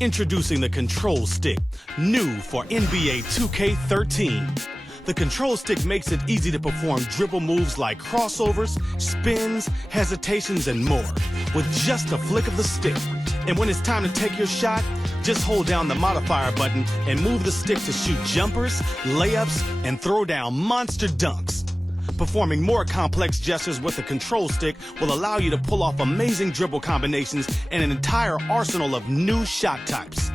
Introducing the Control Stick, new for NBA 2K13. The Control Stick makes it easy to perform dribble moves like crossovers, spins, hesitations, and more with just a flick of the stick. And when it's time to take your shot, just hold down the modifier button and move the stick to shoot jumpers, layups, and throw down monster dunks. Performing more complex gestures with the Control Stick will allow you to pull off amazing dribble combinations and an entire arsenal of new shot types.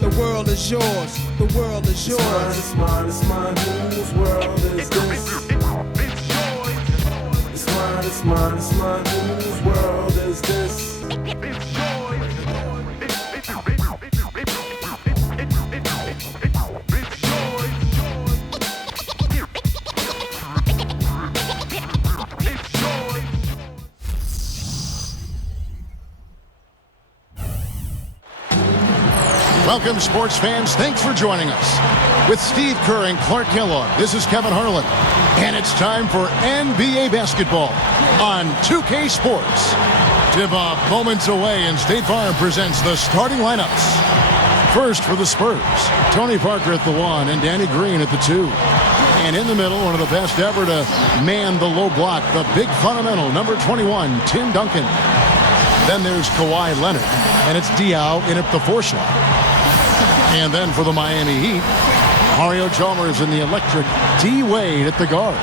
The world is yours. The world is yours. It's mine, it's mine, it's mine. Whose world is this? It's yours. It's mine, it's mine, it's mine. Whose world is this? It's yours. Welcome, sports fans. Thanks for joining us. With Steve Kerr and Clark Kellogg, this is Kevin Harlan. And it's time for NBA basketball on 2K Sports. Tip-off moments away, and State Farm presents the starting lineups. First for the Spurs, Tony Parker at the 1 and Danny Green at the 2. And in the middle, one of the best ever to man the low block, the big fundamental, number 21, Tim Duncan. Then there's Kawhi Leonard, and it's Diaw in at the 4 slot. And then for the Miami Heat, Mario Chalmers and the electric D-Wade at the guards.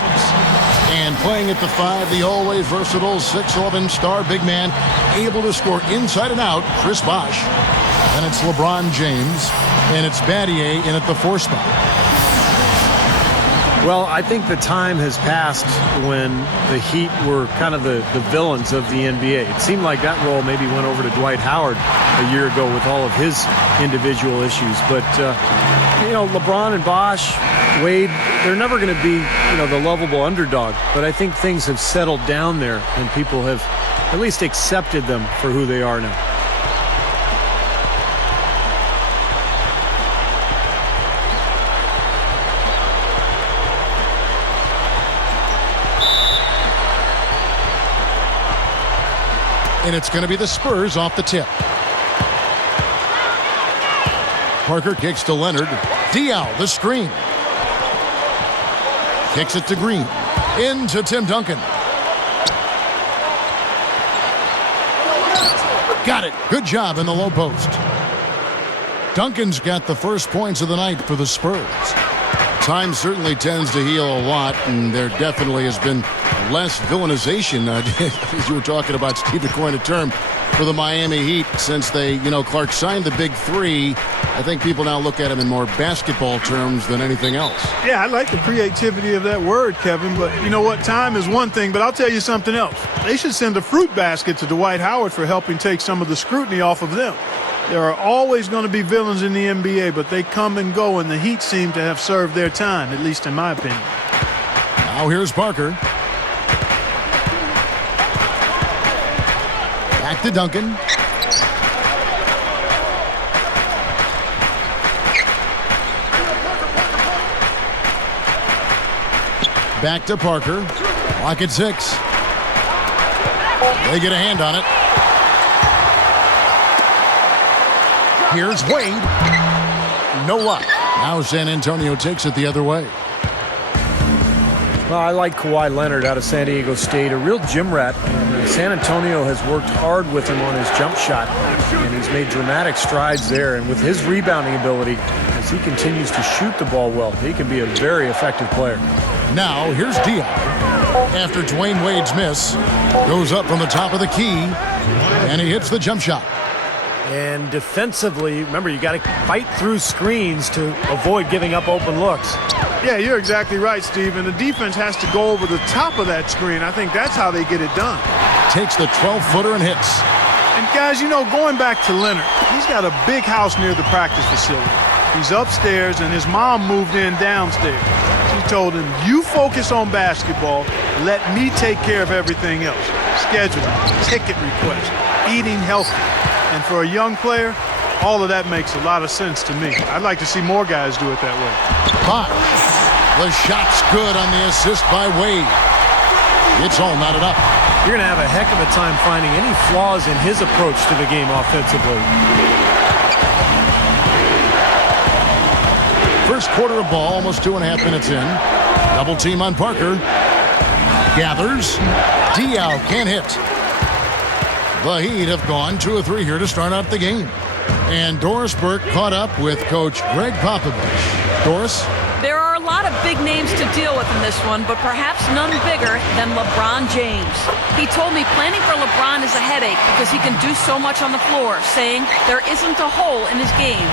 And playing at the 5, the always versatile 6'11" star big man, able to score inside and out, Chris Bosh. And it's LeBron James, and it's Battier in at the 4 spot. Well, I think the time has passed when the Heat were kind of the villains of the NBA. It seemed like that role maybe went over to Dwight Howard a year ago with all of his individual issues. But, LeBron and Bosh, Wade, they're never going to be, the lovable underdog. But I think things have settled down there, and people have at least accepted them for who they are now. And it's going to be the Spurs off the tip. Parker kicks to Leonard. Diaw, the screen. Kicks it to Green. Into Tim Duncan. Got it. Good job in the low post. Duncan's got the first points of the night for the Spurs. Time certainly tends to heal a lot, and there definitely has been less villainization, as you were talking about, Steve, to coin a term, for the Miami Heat since they, Clark signed the big 3. I think people now look at him in more basketball terms than anything else. Yeah, I like the creativity of that word, Kevin, but you know what? Time is one thing, but I'll tell you something else. They should send a fruit basket to Dwight Howard for helping take some of the scrutiny off of them. There are always going to be villains in the NBA, but they come and go, and the Heat seem to have served their time, at least in my opinion. Now here's Parker. Back to Duncan. Back to Parker. Clock at 6. They get a hand on it. Here's Wade. No luck. Now San Antonio takes it the other way. Well, I like Kawhi Leonard out of San Diego State, a real gym rat. San Antonio has worked hard with him on his jump shot, and he's made dramatic strides there. And with his rebounding ability, as he continues to shoot the ball well, he can be a very effective player. Now, here's Diaw. After Dwayne Wade's miss, goes up from the top of the key, and he hits the jump shot. And defensively, remember, you got to fight through screens to avoid giving up open looks. Yeah, you're exactly right, Steve. And the defense has to go over the top of that screen. I think that's how they get it done. Takes the 12-footer and hits. And guys, going back to Leonard, he's got a big house near the practice facility. He's upstairs, and his mom moved in downstairs. She told him, you focus on basketball, let me take care of everything else. Scheduling, ticket requests, eating healthy. And for a young player, all of that makes a lot of sense to me. I'd like to see more guys do it that way. Bosh The shot's good on the assist by Wade. It's all knotted up. You're going to have a heck of a time finding any flaws in his approach to the game offensively. First quarter of ball, almost 2.5 minutes in. Double team on Parker. Gathers. Diaw can't hit. The Heat have gone 2 of 3 here to start out the game. And Doris Burke caught up with Coach Greg Popovich. Doris? There are a lot of big names to deal with in this one, but perhaps none bigger than LeBron James. He told me planning for LeBron is a headache because he can do so much on the floor, saying there isn't a hole in his game.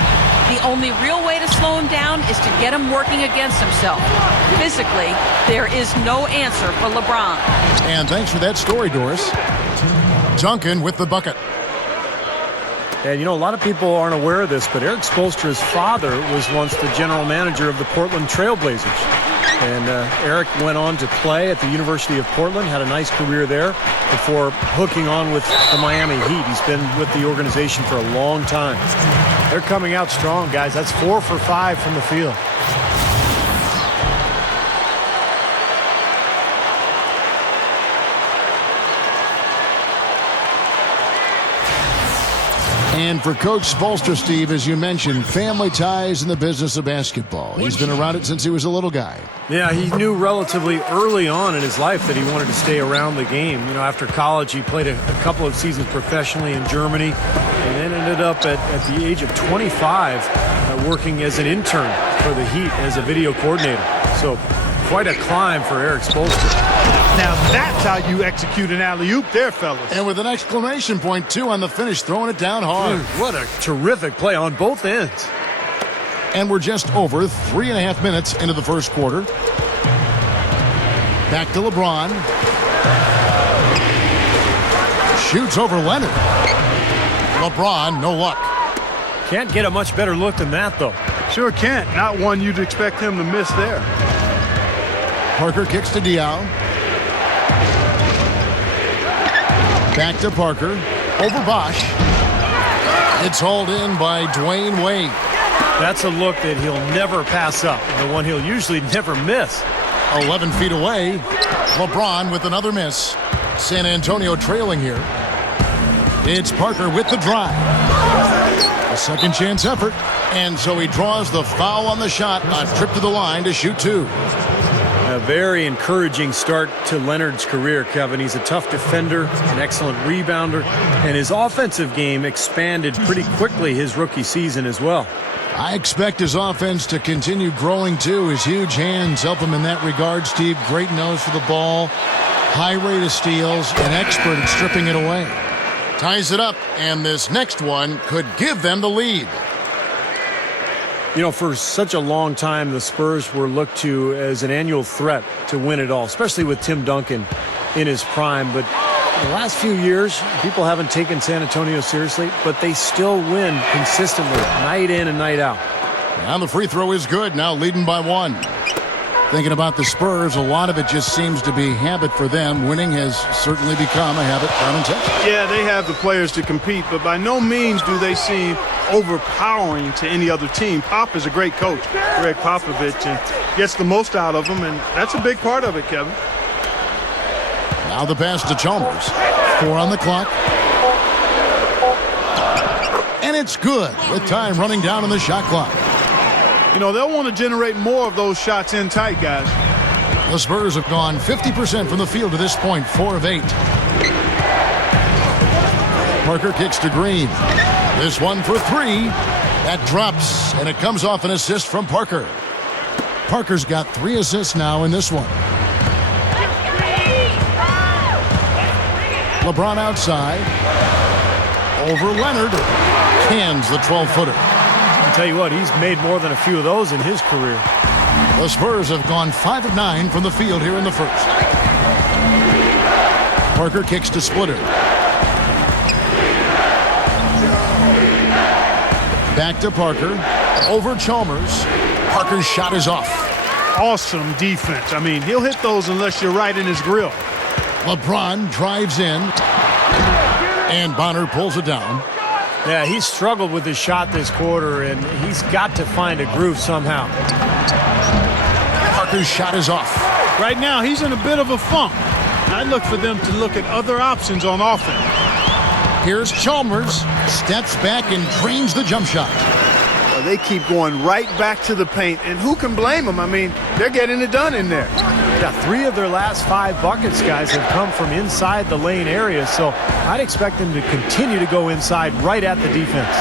The only real way to slow him down is to get him working against himself. Physically, there is no answer for LeBron. And thanks for that story, Doris. Duncan with the bucket. And, you know, a lot of people aren't aware of this, but Eric Spoelstra's father was once the general manager of the Portland Trail Blazers. And Eric went on to play at the University of Portland, had a nice career there before hooking on with the Miami Heat. He's been with the organization for a long time. They're coming out strong, guys. That's 4 for 5 from the field. And for Coach Spoelstra, Steve, as you mentioned, family ties in the business of basketball. He's been around it since he was a little guy. Yeah, he knew relatively early on in his life that he wanted to stay around the game. You know, after college, he played a couple of seasons professionally in Germany and then ended up at the age of 25 working as an intern for the Heat as a video coordinator. So quite a climb for Eric Spoelstra. Now that's how you execute an alley-oop there, fellas. And with an exclamation point, too, on the finish, throwing it down hard. What a terrific play on both ends. And we're just over 3.5 minutes into the first quarter. Back to LeBron. Shoots over Leonard. LeBron, no luck. Can't get a much better look than that, though. Sure can't. Not one you'd expect him to miss there. Parker kicks to Diaw. Back to Parker. Over Bosch. It's hauled in by Dwayne Wade. That's a look that he'll never pass up. The one he'll usually never miss. 11 feet away. LeBron with another miss. San Antonio trailing here. It's Parker with the drive. A second chance effort. And so he draws the foul on the shot. A trip to the line to shoot 2. A very encouraging start to Leonard's career, Kevin. He's a tough defender, an excellent rebounder, and his offensive game expanded pretty quickly his rookie season as well. I expect his offense to continue growing, too. His huge hands help him in that regard, Steve. Great nose for the ball, high rate of steals, an expert at stripping it away. Ties it up, and this next one could give them the lead. You know, for such a long time, the Spurs were looked to as an annual threat to win it all, especially with Tim Duncan in his prime. But the last few years, people haven't taken San Antonio seriously, but they still win consistently, night in and night out. Now the free throw is good, now leading by 1. Thinking about the Spurs, a lot of it just seems to be habit for them. Winning has certainly become a habit down in Texas. Yeah, they have the players to compete, but by no means do they seem overpowering to any other team. Pop is a great coach, Greg Popovich, and gets the most out of them, and that's a big part of it, Kevin. Now the pass to Chalmers. 4 on the clock. And it's good with time running down on the shot clock. You know, they'll want to generate more of those shots in tight, guys. The Spurs have gone 50% from the field to this point, 4 of 8. Parker kicks to Green. This one for 3. That drops, and it comes off an assist from Parker. Parker's got 3 assists now in this one. LeBron outside. Over Leonard. Cans the 12-footer. I'll tell you what, he's made more than a few of those in his career. The Spurs have gone 5 of 9 from the field here in the first. Parker kicks to Splitter. Back to Parker. Over Chalmers. Parker's shot is off. Awesome defense. I mean, he'll hit those unless you're right in his grill. LeBron drives in. And Bonner pulls it down. Yeah, he's struggled with his shot this quarter, and he's got to find a groove somehow. Parker's shot is off. Right now, he's in a bit of a funk. I look for them to look at other options on offense. Here's Chalmers. Steps back and drains the jump shot. Well, they keep going right back to the paint, and who can blame them? I mean, they're getting it done in there. Yeah, 3 of their last 5 buckets, guys, have come from inside the lane area, so I'd expect them to continue to go inside right at the defense.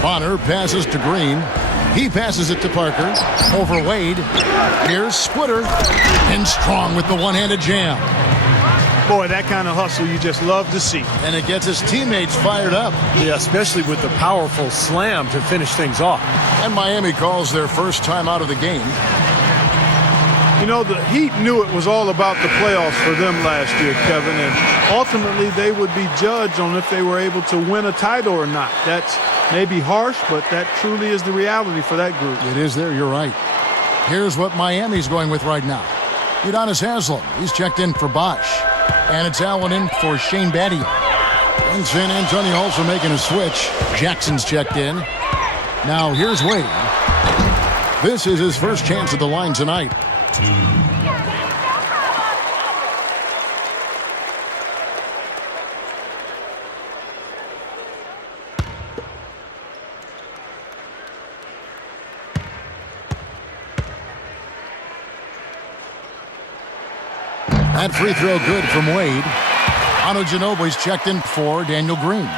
Bonner passes to Green. He passes it to Parker. Over Wade. Here's Splitter. And Strong with the one-handed jam. Boy, that kind of hustle you just love to see. And it gets his teammates fired up. Yeah, especially with the powerful slam to finish things off. And Miami calls their first time out of the game. You know, the Heat knew it was all about the playoffs for them last year, Kevin, and ultimately they would be judged on if they were able to win a title or not. That's maybe harsh, but that truly is the reality for that group. It is there, you're right. Here's what Miami's going with right now. Udonis Haslem, he's checked in for Bosch. And it's Allen in for Shane Battier. And San Antonio also making a switch. Jackson's checked in. Now here's Wade. This is his first chance at the line tonight. That free throw good from Wade. Ano Ginobili's checked in for Daniel Green.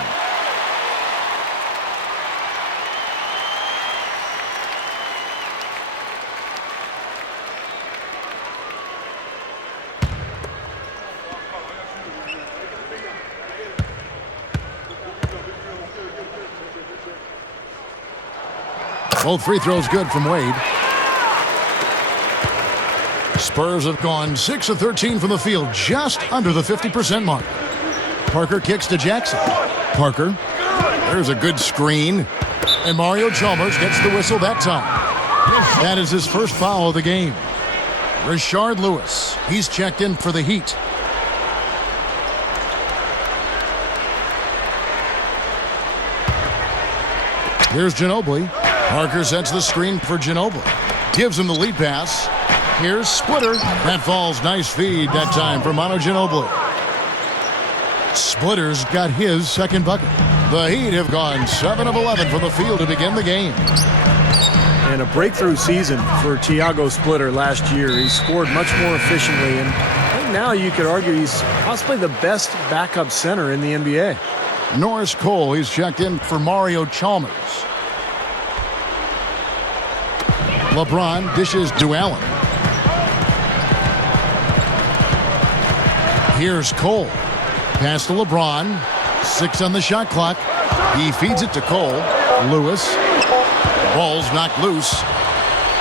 Both free throws good from Wade. Spurs have gone 6 of 13 from the field, just under the 50% mark. Parker kicks to Jackson. Parker, there's a good screen. And Mario Chalmers gets the whistle that time. That is his first foul of the game. Rashard Lewis, he's checked in for the Heat. Here's Ginobili. Parker sets the screen for Ginobili. Gives him the lead pass. Here's Splitter. That falls. Nice feed that time from Manu Ginobili. Splitter's got his second bucket. The Heat have gone 7 of 11 from the field to begin the game. And a breakthrough season for Thiago Splitter last year. He scored much more efficiently, and right now you could argue he's possibly the best backup center in the NBA. Norris Cole, he's checked in for Mario Chalmers. LeBron dishes to Allen. Here's Cole. Pass to LeBron. 6 on the shot clock. He feeds it to Cole. Lewis. Ball's knocked loose.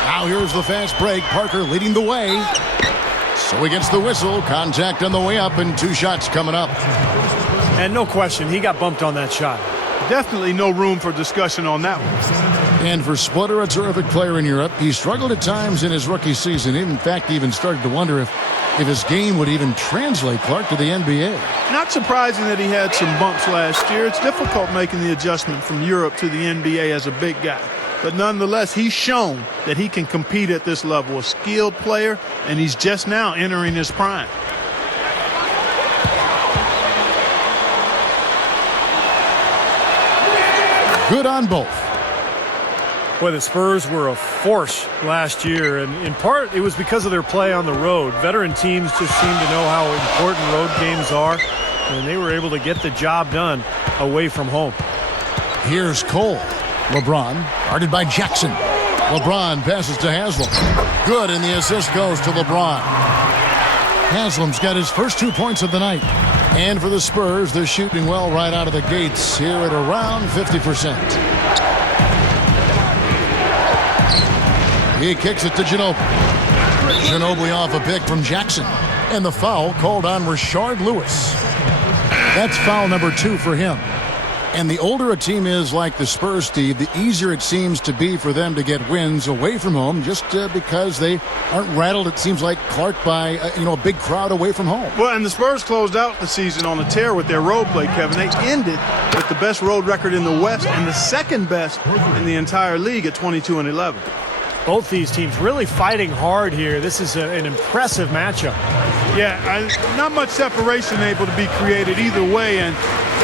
Now here's the fast break. Parker leading the way. So he gets the whistle. Contact on the way up and 2 shots coming up. And no question, he got bumped on that shot. Definitely no room for discussion on that one. And for Splitter, a terrific player in Europe. He struggled at times in his rookie season. In fact, even started to wonder if his game would even translate, Clark, to the NBA. Not surprising that he had some bumps last year. It's difficult making the adjustment from Europe to the NBA as a big guy. But nonetheless, he's shown that he can compete at this level. A skilled player, and he's just now entering his prime. Good on both. Boy, the Spurs were a force last year, and in part it was because of their play on the road. Veteran teams just seem to know how important road games are, and they were able to get the job done away from home. Here's Cole. LeBron, guarded by Jackson. LeBron passes to Haslem. Good, and the assist goes to LeBron. Haslem's got his first 2 points of the night. And for the Spurs, they're shooting well right out of the gates here at around 50%. He kicks it to Ginobili. Ginobili off a pick from Jackson. And the foul called on Rashard Lewis. That's foul number 2 for him. And the older a team is like the Spurs, Steve, the easier it seems to be for them to get wins away from home just because they aren't rattled, it seems like, Clark, by a big crowd away from home. Well, and the Spurs closed out the season on a tear with their road play, Kevin. They ended with the best road record in the West and the second best in the entire league at 22-11. Both these teams really fighting hard here. This is an impressive matchup. Yeah, not much separation able to be created either way, and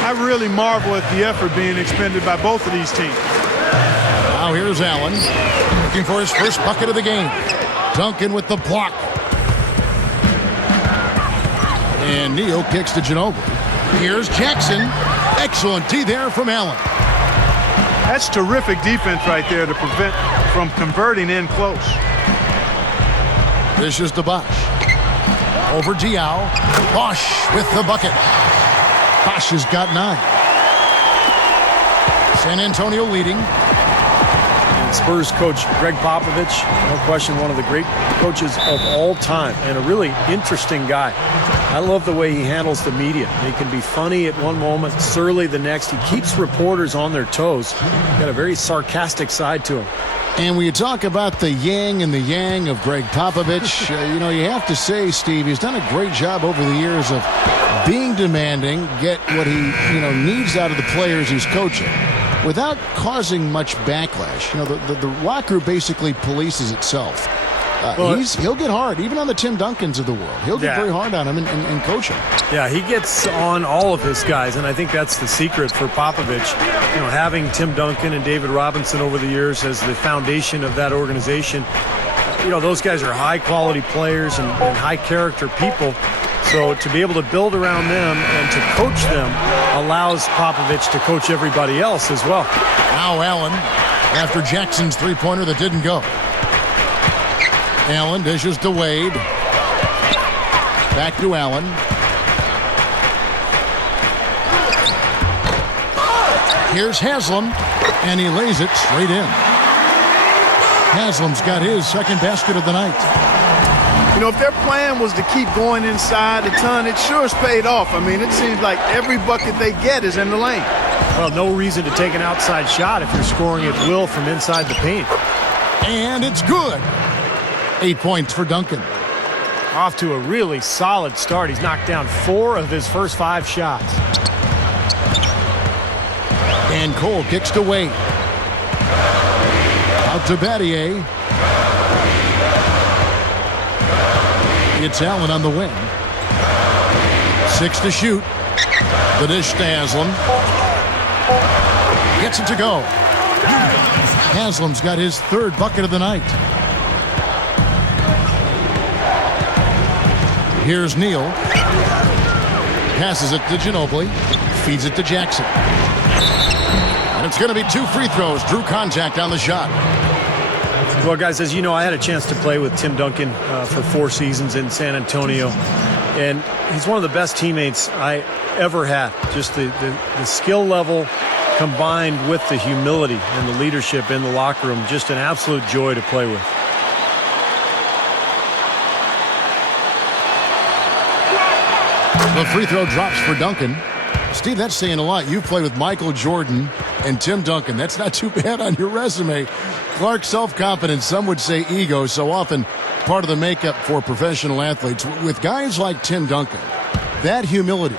I really marvel at the effort being expended by both of these teams. Now here's Allen looking for his first bucket of the game. Duncan with the block. And Neal kicks to Ginobili. Here's Jackson. Excellent D there from Allen. That's terrific defense right there to prevent from converting in close. This is to Bosch. Over Diao. Bosch with the bucket. Bosch has got 9. San Antonio leading. And Spurs coach Greg Popovich, no question, one of the great coaches of all time and a really interesting guy. I love the way he handles the media. He can be funny at one moment, surly the next. He keeps reporters on their toes. Got a very sarcastic side to him. And when you talk about the yin and the yang of Greg Popovich, you have to say, Steve, he's done a great job over the years of being demanding, get what he needs out of the players he's coaching, without causing much backlash. The locker room basically polices itself. He'll get hard, even on the Tim Duncans of the world. He'll get very hard on him and coach him. Yeah, he gets on all of his guys, and I think that's the secret for Popovich. Having Tim Duncan and David Robinson over the years as the foundation of that organization. Those guys are high-quality players and high-character people. So to be able to build around them and to coach them allows Popovich to coach everybody else as well. Now Allen, after Jackson's three-pointer that didn't go. Allen dishes to Wade. Back to Allen. Here's Haslam, and he lays it straight in. Haslam's got his second basket of the night. If their plan was to keep going inside a ton, it sure has paid off. It seems like every bucket they get is in the lane. Well, no reason to take an outside shot if you're scoring at will from inside the paint. And it's good. 8 points for Duncan. Off to a really solid start. He's knocked down 4 of his first 5 shots. And Cole kicks to Wade. Out to Battier. It's Allen on the wing. 6 to shoot. The dish to Haslam. Gets it to go. Haslam's got his third bucket of the night. Here's Neal. Passes it to Ginobili. Feeds it to Jackson. And it's going to be 2 free throws. Drew contact on the shot. Well, guys, as you know, I had a chance to play with Tim Duncan for 4 seasons in San Antonio. And he's one of the best teammates I ever had. Just the skill level combined with the humility and the leadership in the locker room. Just an absolute joy to play with. The free throw drops for Duncan. Steve, that's saying a lot. You play with Michael Jordan and Tim Duncan. That's not too bad on your resume. Clark's self-confidence, some would say ego, so often part of the makeup for professional athletes. With guys like Tim Duncan, that humility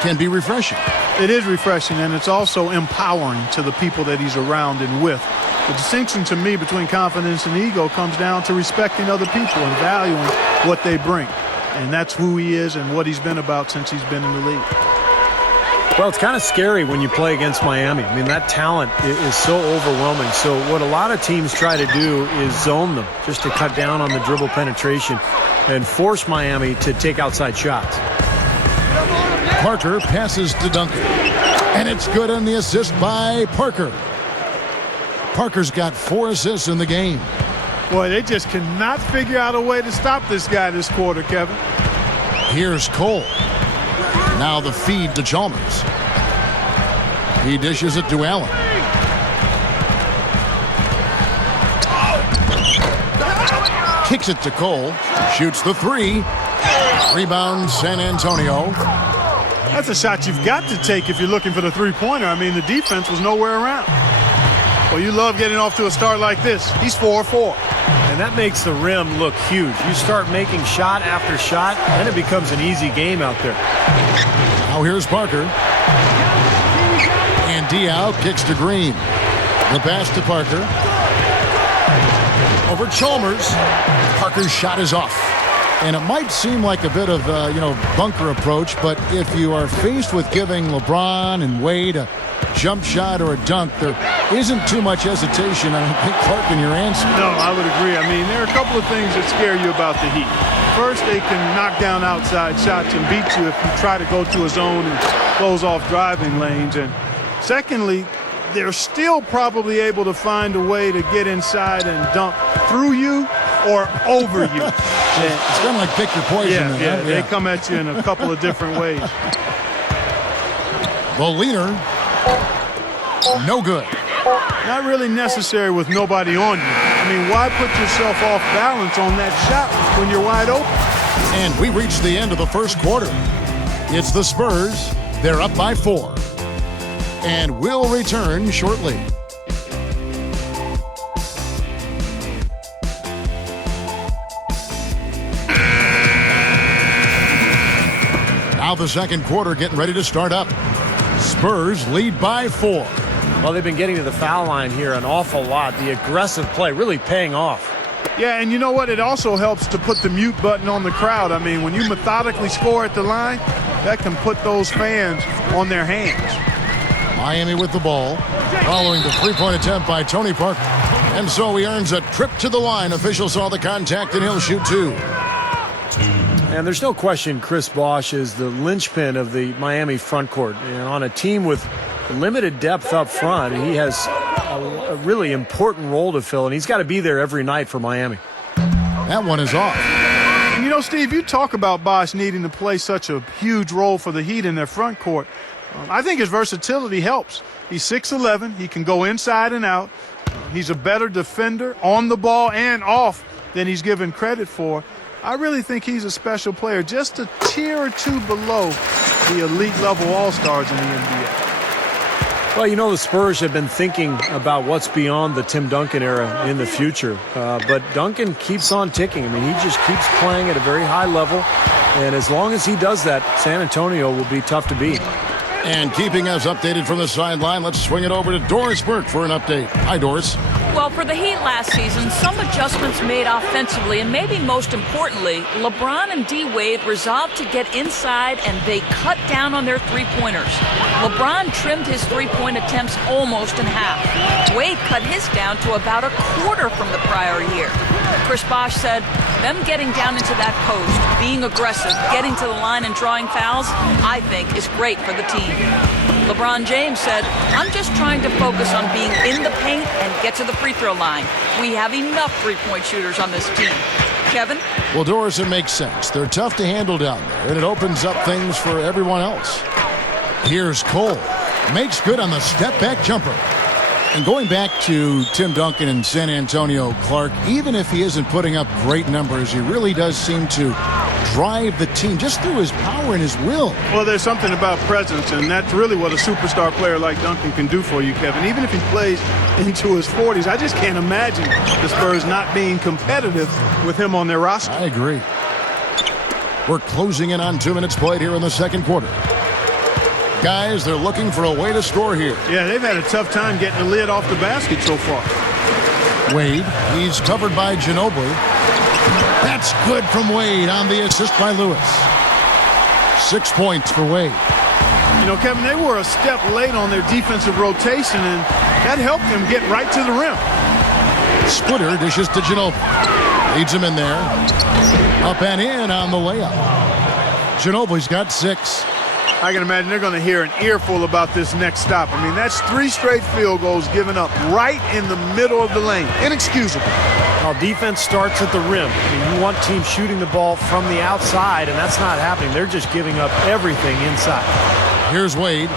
can be refreshing. It is refreshing, and it's also empowering to the people that he's around and with. The distinction to me between confidence and ego comes down to respecting other people and valuing what they bring. And that's who he is and what he's been about since he's been in the league. Well, it's kind of scary when you play against Miami. That talent is so overwhelming. So what a lot of teams try to do is zone them just to cut down on the dribble penetration and force Miami to take outside shots. Parker passes to Duncan. And it's good on the assist by Parker. Parker's got 4 assists in the game. Boy, they just cannot figure out a way to stop this guy this quarter, Kevin. Here's Cole. Now the feed to Chalmers. He dishes it to Allen. Kicks it to Cole. Shoots the 3. Rebound San Antonio. That's a shot you've got to take if you're looking for the three-pointer. The defense was nowhere around. Well, you love getting off to a start like this. He's 4-4. And that makes the rim look huge. You start making shot after shot, and it becomes an easy game out there. Now here's Parker. And Diao kicks to Green. The pass to Parker. Over Chalmers. Parker's shot is off. And it might seem like a bit of, bunker approach, but if you are faced with giving LeBron and Wade a jump shot or a dunk, there isn't too much hesitation, I don't think, Clark, in your answer. No, I would agree. I mean, there are a couple of things that scare you about the Heat. First, they can knock down outside shots and beat you if you try to go to a zone and close off driving lanes. And secondly, they're still probably able to find a way to get inside and dunk through you or over you. It's kind of like pick your poison. Yeah, they come at you in a couple of different ways. The leaner, no good. Not really necessary with nobody on you. I mean, why put yourself off balance on that shot when you're wide open? And we reached the end of the first quarter. It's the Spurs. They're up by 4. And we'll return shortly. Now the second quarter getting ready to start up. Spurs lead by 4. Well, they've been getting to the foul line here an awful lot. The aggressive play really paying off. Yeah, and you know what? It also helps to put the mute button on the crowd. I mean, when you methodically score at the line, that can put those fans on their hands. Miami with the ball, following the three-point attempt by Tony Parker. And so he earns a trip to the line. Officials saw the contact, and he'll shoot 2. And there's no question Chris Bosh is the linchpin of the Miami front court. And on a team with limited depth up front, he has a really important role to fill, and he's got to be there every night for Miami. That one is off. And you know, Steve, you talk about Bosh needing to play such a huge role for the Heat in their front court. I think his versatility helps. He's 6'11". He can go inside and out. He's a better defender on the ball and off than he's given credit for. I really think he's a special player, just a tier or two below the elite level all-stars in the NBA. Well, you know, the Spurs have been thinking about what's beyond the Tim Duncan era in the future. But Duncan keeps on ticking. I mean, he just keeps playing at a very high level. And as long as he does that, San Antonio will be tough to beat. And keeping us updated from the sideline, let's swing it over to Doris Burke for an update. Hi, Doris. Well, for the Heat last season, some adjustments made offensively, and maybe most importantly, LeBron and D. Wade resolved to get inside, and they cut down on their three-pointers. LeBron trimmed his three-point attempts almost in half. Wade cut his down to about a quarter from the prior year. Chris Bosh said, them getting down into that post, being aggressive, getting to the line and drawing fouls, I think is great for the team. LeBron James said, I'm just trying to focus on being in the paint and get to the free throw line. We have enough three-point shooters on this team. Kevin? Well, Doris, it makes sense. They're tough to handle down there, and it opens up things for everyone else. Here's Cole. Makes good on the step-back jumper. And going back to Tim Duncan in San Antonio, Clark, even if he isn't putting up great numbers, he really does seem to drive the team just through his power and his will. Well, there's something about presence, and that's really what a superstar player like Duncan can do for you, Kevin. Even if he plays into his 40s, I just can't imagine the Spurs not being competitive with him on their roster. I agree. We're closing in on 2 minutes played here in the second quarter. Guys, they're looking for a way to score here. Yeah, they've had a tough time getting the lid off the basket so far. Wade, he's covered by Ginobili. That's good from Wade on the assist by Lewis. 6 points for Wade. You know, Kevin, they were a step late on their defensive rotation, and that helped them get right to the rim. Splitter dishes to Ginobili. Leads him in there. Up and in on the layup. Ginobili's got 6. I can imagine they're going to hear an earful about this next stop. I mean, that's 3 straight field goals given up right in the middle of the lane. Inexcusable. Well, defense starts at the rim. I mean, you want teams shooting the ball from the outside, and that's not happening. They're just giving up everything inside. Here's Wade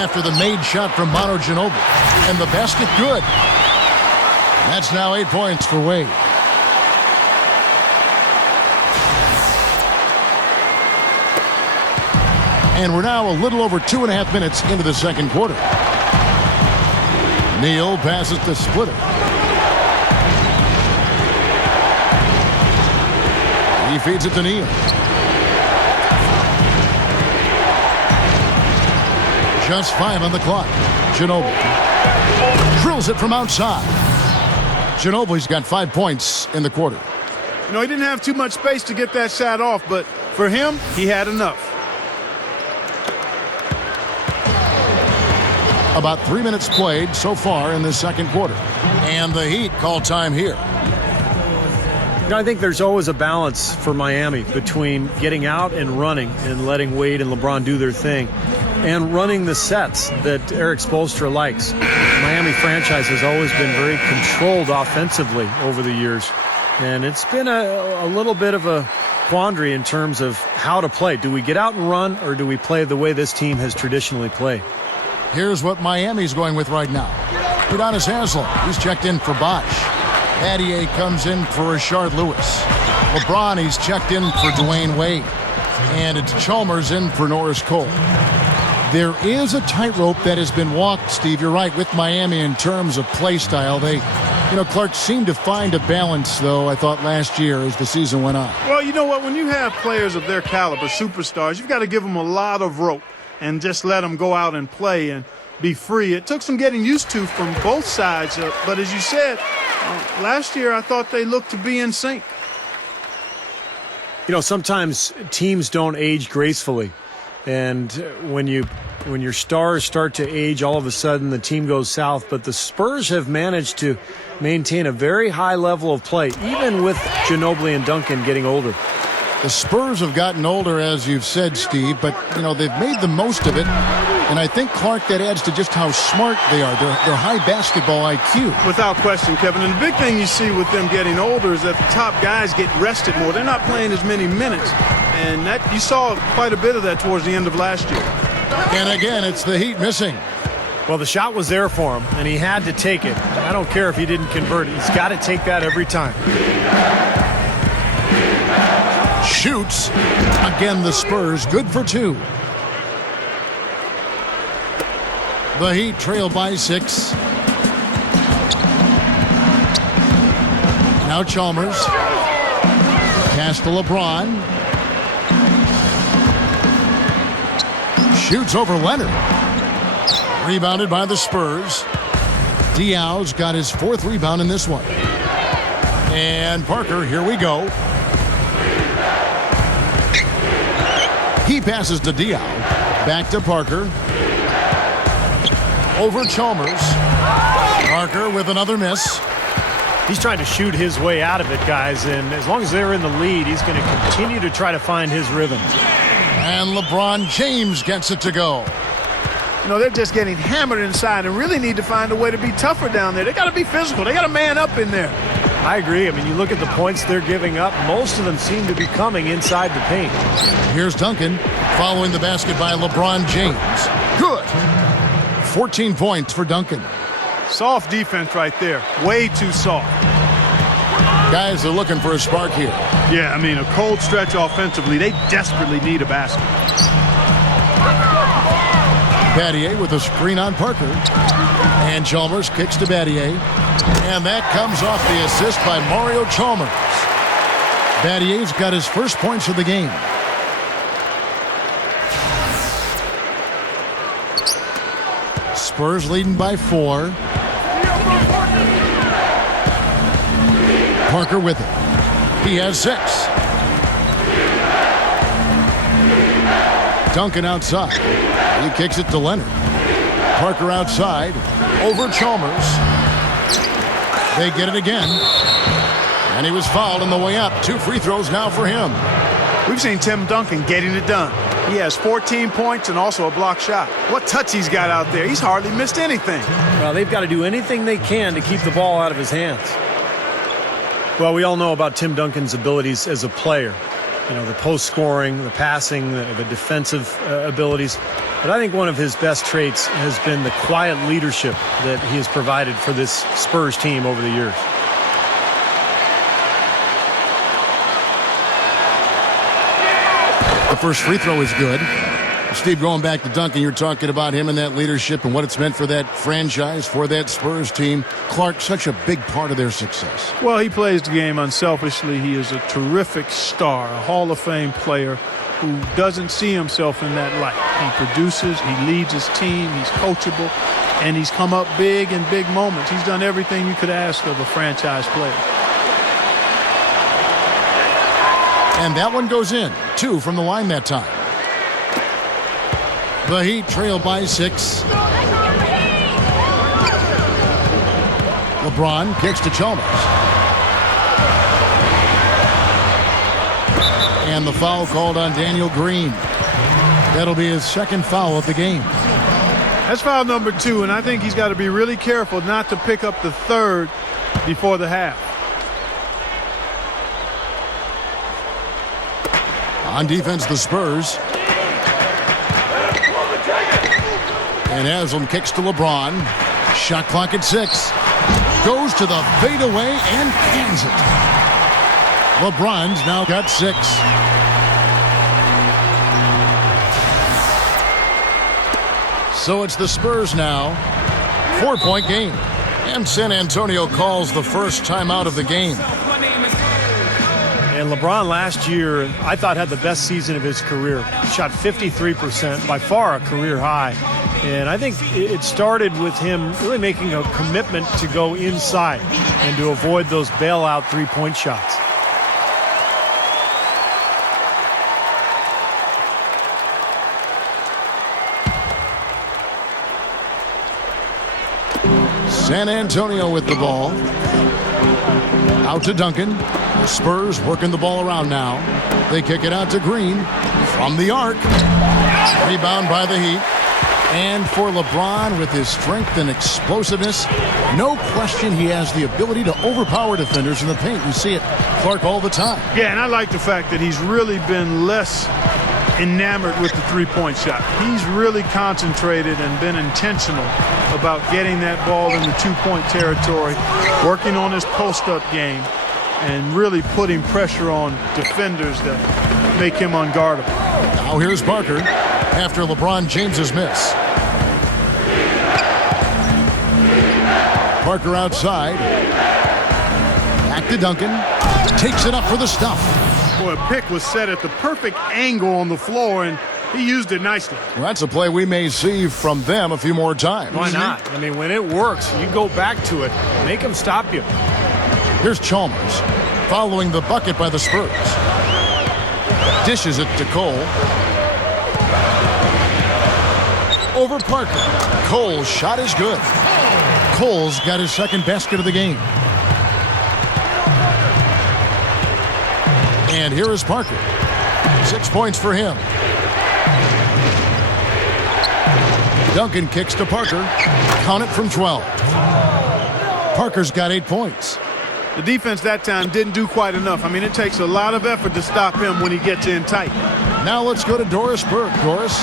after the made shot from Manu Ginobili. And the basket good. That's now 8 points for Wade. And we're now a little over 2.5 minutes into the second quarter. Neal passes to Splitter. He feeds it to Neal. Just 5 on the clock. Ginobili drills it from outside. Ginobili's got 5 points in the quarter. You know, he didn't have too much space to get that shot off, but for him, he had enough. About 3 minutes played so far in the second quarter. And the Heat call time here. You know, I think there's always a balance for Miami between getting out and running and letting Wade and LeBron do their thing and running the sets that Eric Spoelstra likes. The Miami franchise has always been very controlled offensively over the years. And it's been a little bit of a quandary in terms of how to play. Do we get out and run, or do we play the way this team has traditionally played? Here's what Miami's going with right now. Udonis Haslem, he's checked in for Bosh. Battier comes in for Rashard Lewis. LeBron, he's checked in for Dwayne Wade. And it's Chalmers in for Norris Cole. There is a tightrope that has been walked, Steve, you're right, with Miami in terms of play style. They, Clark seemed to find a balance, though, I thought, last year as the season went on. Well, you know what? When you have players of their caliber, superstars, you've got to give them a lot of rope and just let them go out and play and be free. It took some getting used to from both sides, but as you said, last year I thought they looked to be in sync. You know, sometimes teams don't age gracefully, and when your stars start to age, all of a sudden the team goes south. But the Spurs have managed to maintain a very high level of play, even with Ginobili and Duncan getting older. The Spurs have gotten older, as you've said, Steve, but, they've made the most of it. And I think, Clark, that adds to just how smart they are. Their high basketball IQ. Without question, Kevin. And the big thing you see with them getting older is that the top guys get rested more. They're not playing as many minutes. And that you saw quite a bit of that towards the end of last year. And again, it's the Heat missing. Well, the shot was there for him, and he had to take it. I don't care if he didn't convert it. He's got to take that every time. Shoots. Again, the Spurs good for 2. The Heat trail by 6. Now Chalmers. Pass to LeBron. Shoots over Leonard. Rebounded by the Spurs. Diaw's got his 4th rebound in this one. And Parker, here we go. He passes to Diaw. Back to Parker. Over Chalmers. Parker with another miss. He's trying to shoot his way out of it, guys, and as long as they're in the lead, he's going to continue to try to find his rhythm. And LeBron James gets it to go. They're just getting hammered inside and really need to find a way to be tougher down there. They got to be physical. They got to man up in there. I agree. I mean, you look at the points they're giving up, most of them seem to be coming inside the paint. Here's Duncan following the basket by LeBron James. Good. 14 points for Duncan. Soft defense right there. Way too soft. Guys are looking for a spark here. Yeah, I mean, a cold stretch offensively. They desperately need a basket. Battier with a screen on Parker. And Chalmers kicks to Battier. And that comes off the assist by Mario Chalmers. Battier's got his first points of the game. Spurs leading by 4. Parker with it. He has 6. Duncan outside. He kicks it to Leonard. Parker outside. Over Chalmers. They get it again. And he was fouled on the way up. 2 free throws now for him. We've seen Tim Duncan getting it done. He has 14 points and also a block shot. What touch he's got out there. He's hardly missed anything. Well, they've got to do anything they can to keep the ball out of his hands. Well, we all know about Tim Duncan's abilities as a player. The post scoring, the passing, the defensive abilities. But I think one of his best traits has been the quiet leadership that he has provided for this Spurs team over the years. The first free throw is good. Steve, going back to Duncan, you're talking about him and that leadership and what it's meant for that franchise, for that Spurs team. Clark, such a big part of their success. Well, he plays the game unselfishly. He is a terrific star, a Hall of Fame player who doesn't see himself in that light. He produces, he leads his team, he's coachable. and he's come up big in big moments. He's done everything you could ask of a franchise player. And that one goes in. 2 from the line that time. The Heat trail by 6. LeBron kicks to Chalmers. And the foul called on Daniel Green. That'll be his second foul of the game. That's foul number 2, and I think he's got to be really careful not to pick up the third before the half. On defense, the Spurs. And Haslam kicks to LeBron. Shot clock at 6. Goes to the fadeaway and cans it. LeBron's now got 6. So it's the Spurs now. 4-point game. And San Antonio calls the first timeout of the game. And LeBron last year, I thought, had the best season of his career. Shot 53%, by far a career high. And I think it started with him really making a commitment to go inside and to avoid those bailout three-point shots. San Antonio with the ball. Out to Duncan. The Spurs working the ball around now. They kick it out to Green from the arc. Rebound by the Heat. And for LeBron, with his strength and explosiveness, no question he has the ability to overpower defenders in the paint. You see it, Clark, all the time. Yeah, and I like the fact that he's really been less enamored with the three-point shot. He's really concentrated and been intentional about getting that ball in the two-point territory, working on his post-up game, and really putting pressure on defenders that make him unguardable. Now here's Parker after LeBron James's miss. Parker outside. Back to Duncan. Takes it up for the stuff. Boy, a pick was set at the perfect angle on the floor, and he used it nicely. Well, that's a play we may see from them a few more times. Why not? I mean, when it works, you go back to it. Make them stop you. Here's Chalmers following the bucket by the Spurs. Dishes it to Cole. Over Parker. Cole's shot is good. Cole's got his second basket of the game. And here is Parker. 6 points for him. Duncan kicks to Parker. Count it from 12. Parker's got 8 points. The defense that time didn't do quite enough. I mean, it takes a lot of effort to stop him when he gets in tight. Now let's go to Doris Burke. Doris?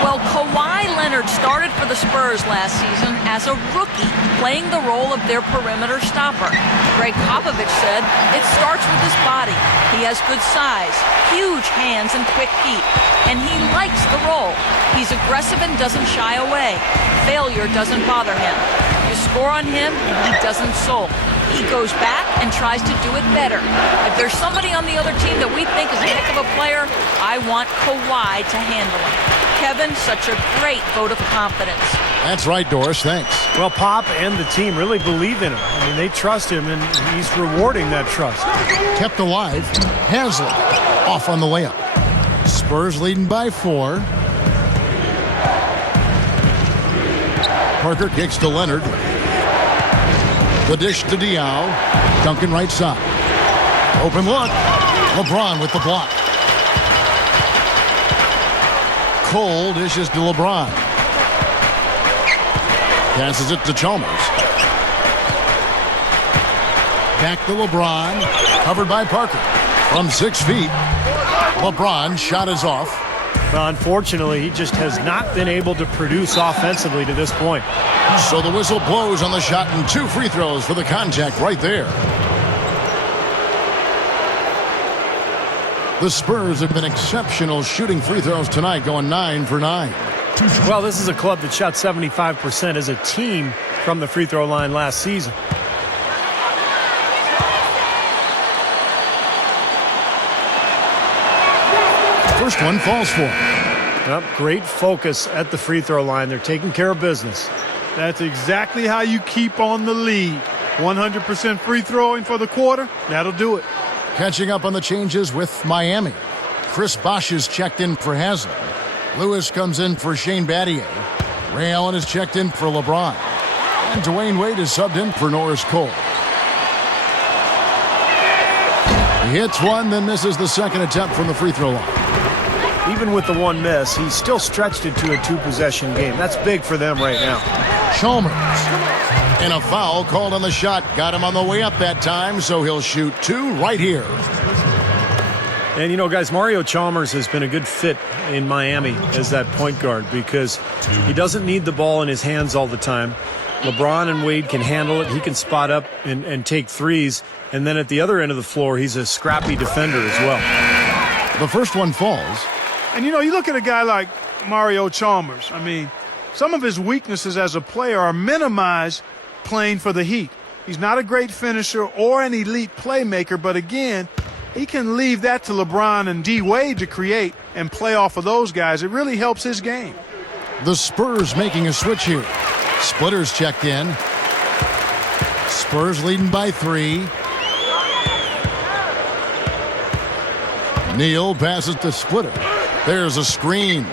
Well, Kawhi Leonard started for the Spurs last season as a rookie, playing the role of their perimeter stopper. Greg Popovich said it starts with his body. He has good size, huge hands, and quick feet. And he likes the role. He's aggressive and doesn't shy away. Failure doesn't bother him. You score on him, and he doesn't sulk. He goes back and tries to do it better. If there's somebody on the other team that we think is a heck of a player, I want Kawhi to handle him. Kevin, such a great vote of confidence. That's right, Doris. Thanks. Well, Pop and the team really believe in him. I mean, they trust him, and he's rewarding that trust. Kept alive. Haslam off on the layup. Spurs leading by 4. Parker kicks to Leonard. The dish to Diaw. Duncan right side. Open look. LeBron with the block. Cole dishes to LeBron. Passes it to Chalmers. Back to LeBron. Covered by Parker. From 6 feet. LeBron's shot is off. Well, unfortunately, he just has not been able to produce offensively to this point. So the whistle blows on the shot and 2 free throws for the contact right there. The Spurs have been exceptional shooting free throws tonight, going 9 for 9. Well, this is a club that shot 75% as a team from the free throw line last season. First one falls for him. Yep, great focus at the free throw line. They're taking care of business. That's exactly how you keep on the lead. 100% free throwing for the quarter. That'll do it. Catching up on the changes with Miami. Chris Bosh is checked in for Haslam. Lewis comes in for Shane Battier. Ray Allen is checked in for LeBron. And Dwayne Wade is subbed in for Norris Cole. He hits one, then misses the second attempt from the free throw line. Even with the one miss, he's still stretched it to a two-possession game. That's big for them right now. Chalmers. And a foul called on the shot. Got him on the way up that time, so he'll shoot two right here. And, you know, guys, Mario Chalmers has been a good fit in Miami as that point guard because he doesn't need the ball in his hands all the time. LeBron and Wade can handle it. He can spot up and take threes. And then at the other end of the floor, he's a scrappy defender as well. The first one falls. And, you know, you look at a guy like Mario Chalmers. I mean, some of his weaknesses as a player are minimized playing for the Heat. He's not a great finisher or an elite playmaker, but again, he can leave that to LeBron and D. Wade to create and play off of those guys. It really helps his game. The Spurs making a switch here. Splitter's checked in. Spurs leading by 3. Neal passes to Splitter. There's a screen.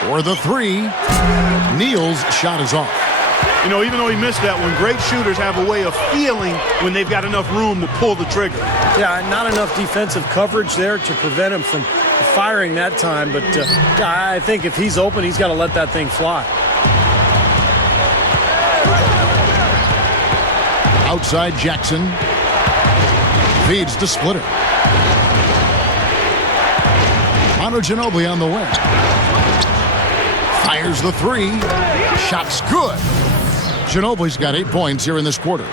For the 3. Neal's shot is off. You know, even though he missed that one, great shooters have a way of feeling when they've got enough room to pull the trigger. Yeah, not enough defensive coverage there to prevent him from firing that time. But I think if he's open, he's got to let that thing fly. Outside Jackson. Feeds to Splitter. Manu Ginobili on the wing. Fires the 3. Shot's good. Ginobili's got 8 points here in this quarter.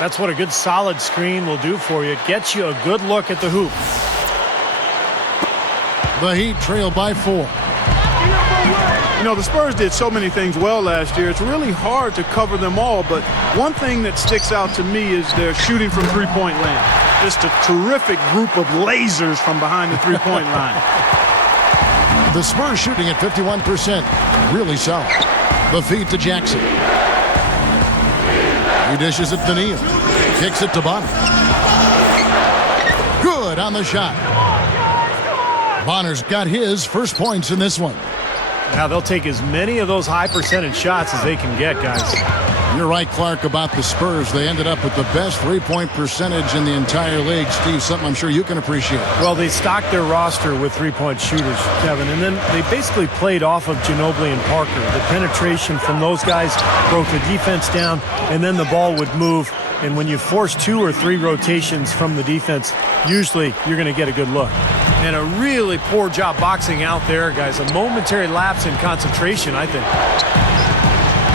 That's what a good solid screen will do for you. It gets you a good look at the hoop. The Heat trail by 4. You know, the Spurs did so many things well last year. It's really hard to cover them all, but one thing that sticks out to me is their shooting from three-point land. Just a terrific group of lasers from behind the three-point line. The Spurs shooting at 51%. Really solid. The feed to Jackson. He dishes it to Neal. Kicks it to Bonner. Good on the shot. Bonner's got his first points in this one. Now they'll take as many of those high percentage shots as they can get, guys. You're right, Clark, about the Spurs. They ended up with the best three-point percentage in the entire league. Steve, something I'm sure you can appreciate. Well, they stocked their roster with three-point shooters, Kevin, and then they basically played off of Ginobili and Parker. The penetration from those guys broke the defense down, and then the ball would move. And when you force 2 or 3 rotations from the defense, usually you're going to get a good look. And a really poor job boxing out there, guys. A momentary lapse in concentration, I think.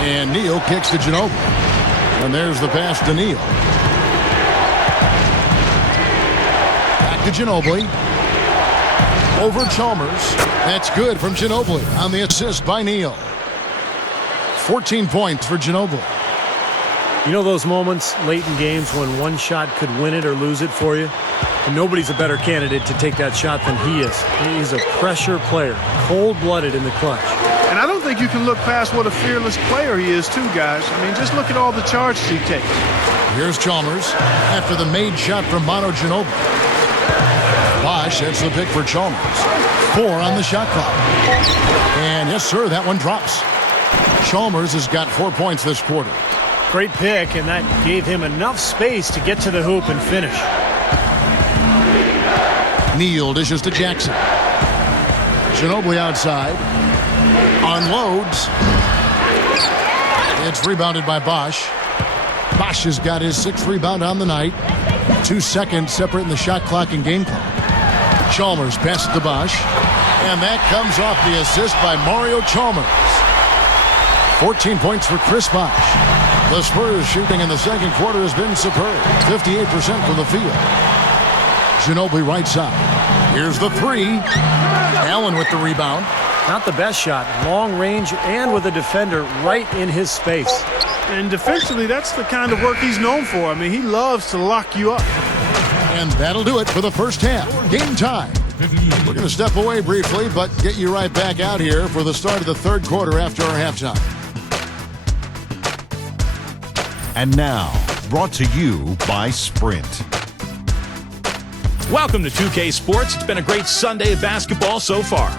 And Neal kicks to Ginobili. And there's the pass to Neal. Back to Ginobili. Over Chalmers. That's good from Ginobili on the assist by Neal. 14 points for Ginobili. You know those moments late in games when one shot could win it or lose it for you? And nobody's a better candidate to take that shot than he is. He's a pressure player, cold-blooded in the clutch. And I don't think you can look past what a fearless player he is, too, guys. I mean, just look at all the charges he takes. Here's Chalmers after the made shot from Manu Ginobili. Bosh hits the pick for Chalmers. 4 on the shot clock. And yes, sir, that one drops. Chalmers has got 4 points this quarter. Great pick, and that gave him enough space to get to the hoop and finish. Neal dishes to Jackson. Ginobili outside. Unloads. It's rebounded by Bosh. Bosh has got his 6th rebound on the night. 2 seconds separating the shot clock and game clock. Chalmers passes to Bosh. And that comes off the assist by Mario Chalmers. 14 points for Chris Bosh. The Spurs shooting in the second quarter has been superb. 58% from the field. Ginobili right side. Here's the 3. Allen with the rebound. Not the best shot. Long range and with a defender right in his space. And defensively, that's the kind of work he's known for. I mean, he loves to lock you up. And that'll do it for the first half. Game time. We're going to step away briefly, but get you right back out here for the start of the third quarter after our halftime. And now, brought to you by Sprint. Welcome to 2K Sports. It's been a great Sunday of basketball so far.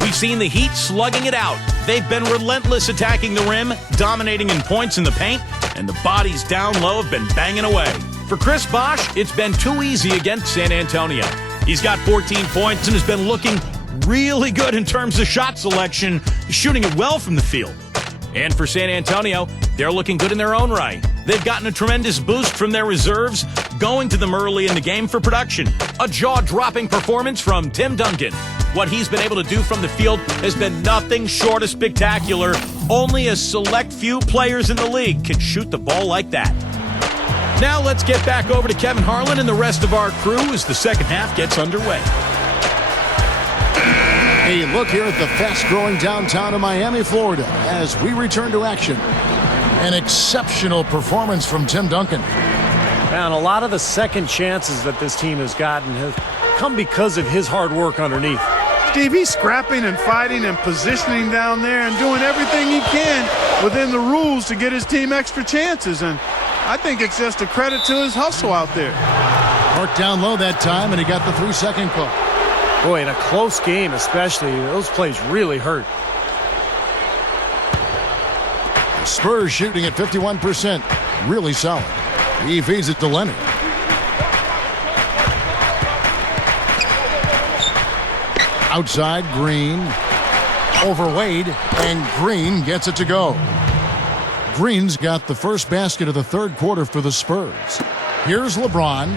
We've seen the Heat slugging it out. They've been relentless attacking the rim, dominating in points in the paint, and the bodies down low have been banging away. For Chris Bosh, it's been too easy against San Antonio. He's got 14 points and has been looking really good in terms of shot selection, shooting it well from the field. And for San Antonio, they're looking good in their own right. They've gotten a tremendous boost from their reserves, going to them early in the game for production. A jaw-dropping performance from Tim Duncan. What he's been able to do from the field has been nothing short of spectacular. Only a select few players in the league can shoot the ball like that. Now let's get back over to Kevin Harlan and the rest of our crew as the second half gets underway. A look here at the fast-growing downtown of Miami, Florida, as we return to action. An exceptional performance from Tim Duncan. And a lot of the second chances that this team has gotten have come because of his hard work underneath. Steve, he's scrapping and fighting and positioning down there and doing everything he can within the rules to get his team extra chances. And I think it's just a credit to his hustle out there. Marked down low that time, and he got the 3-second call. Boy, in a close game especially, those plays really hurt. The Spurs shooting at 51%. Really solid. He feeds it to Leonard. Outside, Green. Over Wade, and Green gets it to go. Green's got the first basket of the third quarter for the Spurs. Here's LeBron.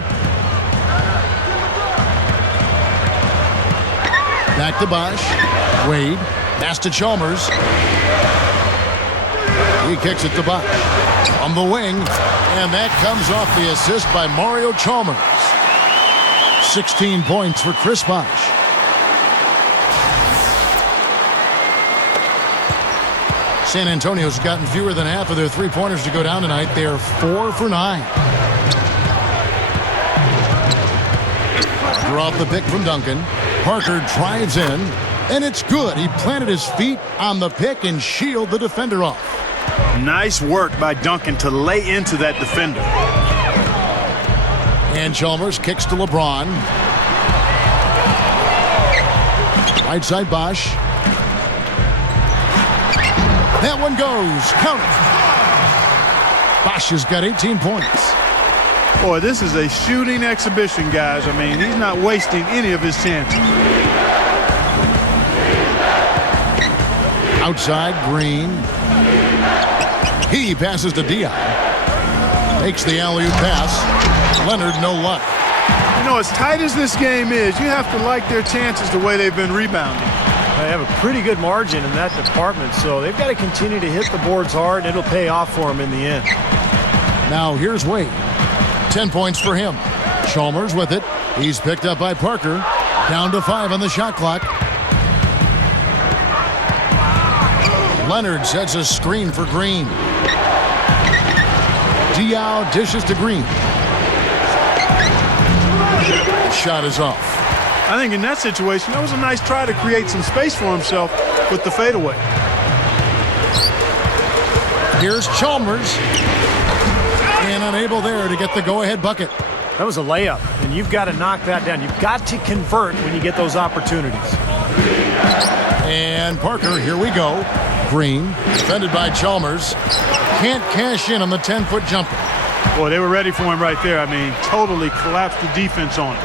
Back to Bosh. Wade. Pass to Chalmers. He kicks it to Bosh. On the wing. And that comes off the assist by Mario Chalmers. 16 points for Chris Bosh. San Antonio's gotten fewer than half of their three-pointers to go down tonight. They are 4 for 9. Draw up the pick from Duncan. Parker drives in, and it's good. He planted his feet on the pick and shielded the defender off. Nice work by Duncan to lay into that defender. And Chalmers kicks to LeBron. Right side, Bosh. That one goes. Count it. Bosh has got 18 points. Boy, this is a shooting exhibition, guys. I mean, he's not wasting any of his chances. Outside, Green. He passes to Dion. Makes the alley-oop pass. Leonard, no luck. You know, as tight as this game is, you have to like their chances the way they've been rebounding. They have a pretty good margin in that department, so they've got to continue to hit the boards hard, and it'll pay off for them in the end. Now here's Wade. 10 points for him. Chalmers with it. He's picked up by Parker. Down to 5 on the shot clock. Leonard sets a screen for Green. Diaw dishes to Green. The shot is off. I think in that situation, that was a nice try to create some space for himself with the fadeaway. Here's Chalmers. And unable there to get the go-ahead bucket. That was a layup, and you've got to knock that down. You've got to convert when you get those opportunities. And Parker, here we go. Green, defended by Chalmers. Can't cash in on the 10-foot jumper. Boy, they were ready for him right there. I mean, totally collapsed the defense on him.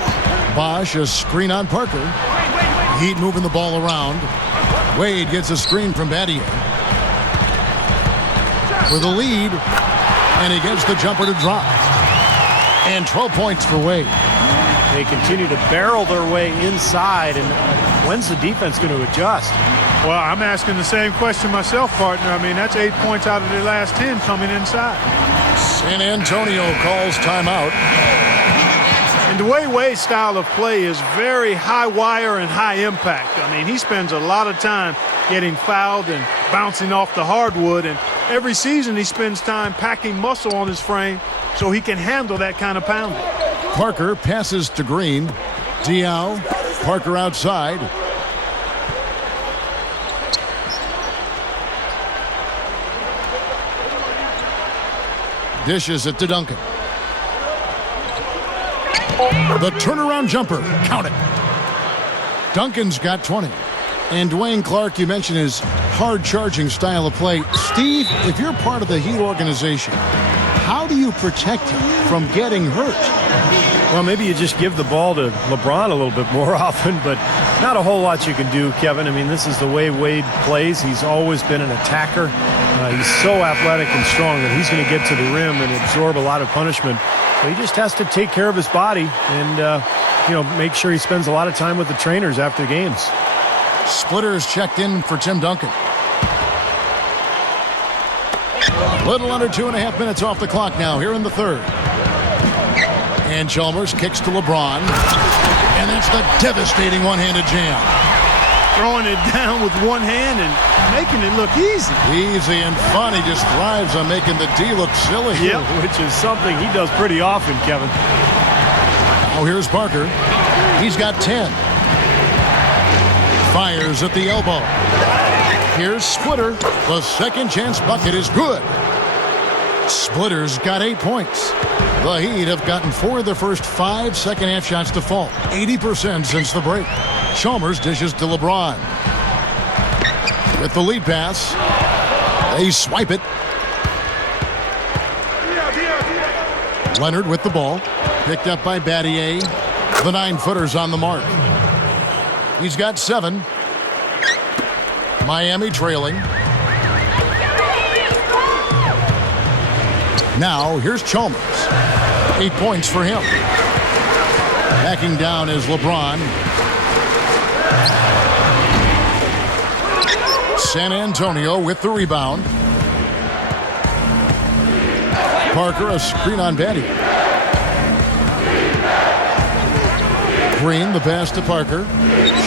Bosh, a screen on Parker. Heat moving the ball around. Wade gets a screen from Battier. For the lead, and he gets the jumper to drop. And 12 points for Wade. They continue to barrel their way inside, and when's the defense going to adjust? Well, I'm asking the same question myself, partner. I mean, that's 8 points out of their last 10 coming inside. San Antonio calls timeout. And the way Wade's style of play is very high wire and high impact. I mean, he spends a lot of time getting fouled and bouncing off the hardwood. And every season he spends time packing muscle on his frame so he can handle that kind of pounding. Parker passes to Green. Diao. Parker outside. Dishes it to Duncan. The turnaround jumper. Count it. Duncan's got 20. And Dwayne Clark, you mentioned his hard-charging style of play. Steve, if you're part of the Heat organization, how do you protect him from getting hurt? Well, maybe you just give the ball to LeBron a little bit more often, but not a whole lot you can do, Kevin. I mean, this is the way Wade plays. He's always been an attacker. He's so athletic and strong that he's going to get to the rim and absorb a lot of punishment. So he just has to take care of his body and, make sure he spends a lot of time with the trainers after games. Splitters checked in for Tim Duncan. Little under 2.5 minutes off the clock now here in the third. And Chalmers kicks to LeBron. And that's the devastating one-handed jam. Throwing it down with one hand and making it look easy. Easy and fun. He just thrives on making the D look silly. Yep, which is something he does pretty often, Kevin. Now here's Parker. He's got 10. Fires at the elbow. Here's Splitter. The second chance bucket is good. Splitter's got 8 points. The Heat have gotten 4 of their first 5 second-half shots to fall. 80% since the break. Chalmers dishes to LeBron. With the lead pass. They swipe it. Leonard with the ball. Picked up by Battier. The 9-footer's on the mark. He's got 7. Miami trailing. Now, here's Chalmers. 8 points for him. Backing down is LeBron. San Antonio with the rebound. Parker, a screen on Batty. Green, the pass to Parker.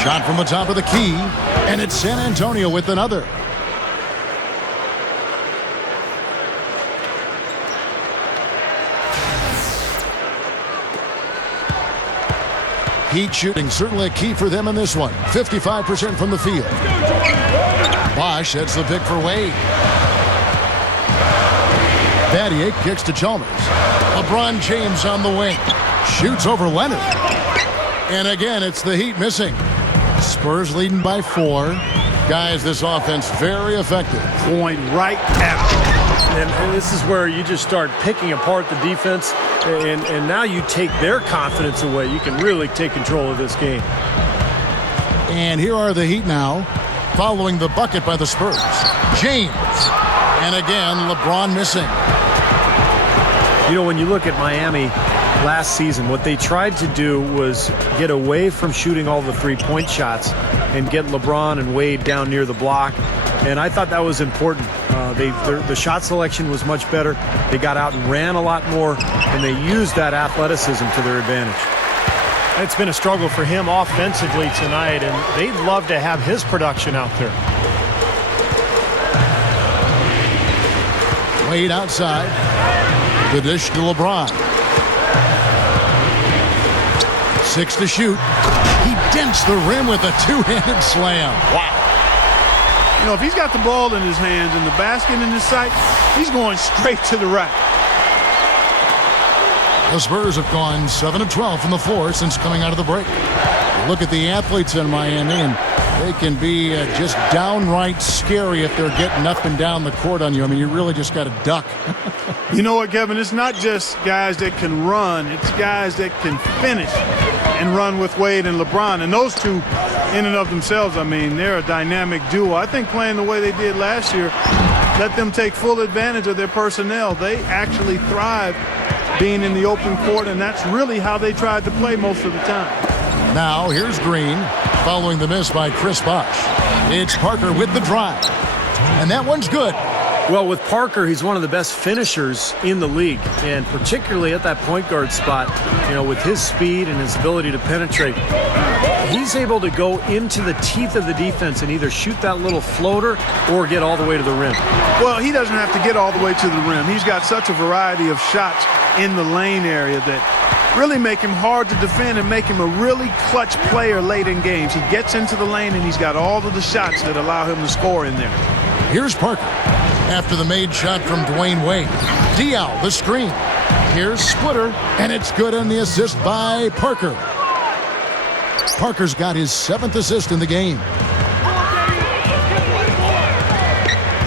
Shot from the top of the key. And it's San Antonio with another. Heat shooting certainly a key for them in this one. 55% from the field. Bosch sets the pick for Wade. Battier kicks to Chalmers. LeBron James on the wing. Shoots over Leonard. And again, it's the Heat missing. Spurs leading by 4. Guys, this offense very effective. Point right at them. And this is where you just start picking apart the defense, and now you take their confidence away. You can really take control of this game. And here are the Heat now, following the bucket by the Spurs. James. And again, LeBron missing. You know, when you look at Miami last season, what they tried to do was get away from shooting all the three-point shots and get LeBron and Wade down near the block. And I thought that was important. The shot selection was much better. They got out and ran a lot more, and they used that athleticism to their advantage. It's been a struggle for him offensively tonight, and they'd love to have his production out there. Wade outside. The dish to LeBron. 6 to shoot. He dents the rim with a two-handed slam. Wow. You know, if he's got the ball in his hands and the basket in his sight, he's going straight to the rack. The Spurs have gone 7 of 12 from the floor since coming out of the break. Look at the athletes in Miami, and they can be just downright scary if they're getting up and down the court on you. I mean, you really just got to duck. You know what, Kevin? It's not just guys that can run. It's guys that can finish and run with Wade and LeBron. And those two, in and of themselves, I mean, they're a dynamic duo. I think playing the way they did last year, let them take full advantage of their personnel. They actually thrive being in the open court, and that's really how they tried to play most of the time. Now, here's Green, following the miss by Chris Bosh. It's Parker with the drive. And that one's good. Well, with Parker, he's one of the best finishers in the league, and particularly at that point guard spot, you know, with his speed and his ability to penetrate, he's able to go into the teeth of the defense and either shoot that little floater or get all the way to the rim. Well, he doesn't have to get all the way to the rim. He's got such a variety of shots in the lane area that really make him hard to defend and make him a really clutch player late in games. He gets into the lane and he's got all of the shots that allow him to score in there. Here's Parker. After the made shot from Dwayne Wade. Diaw, the screen. Here's Splitter, and it's good on the assist by Parker. Parker's got his 7th assist in the game.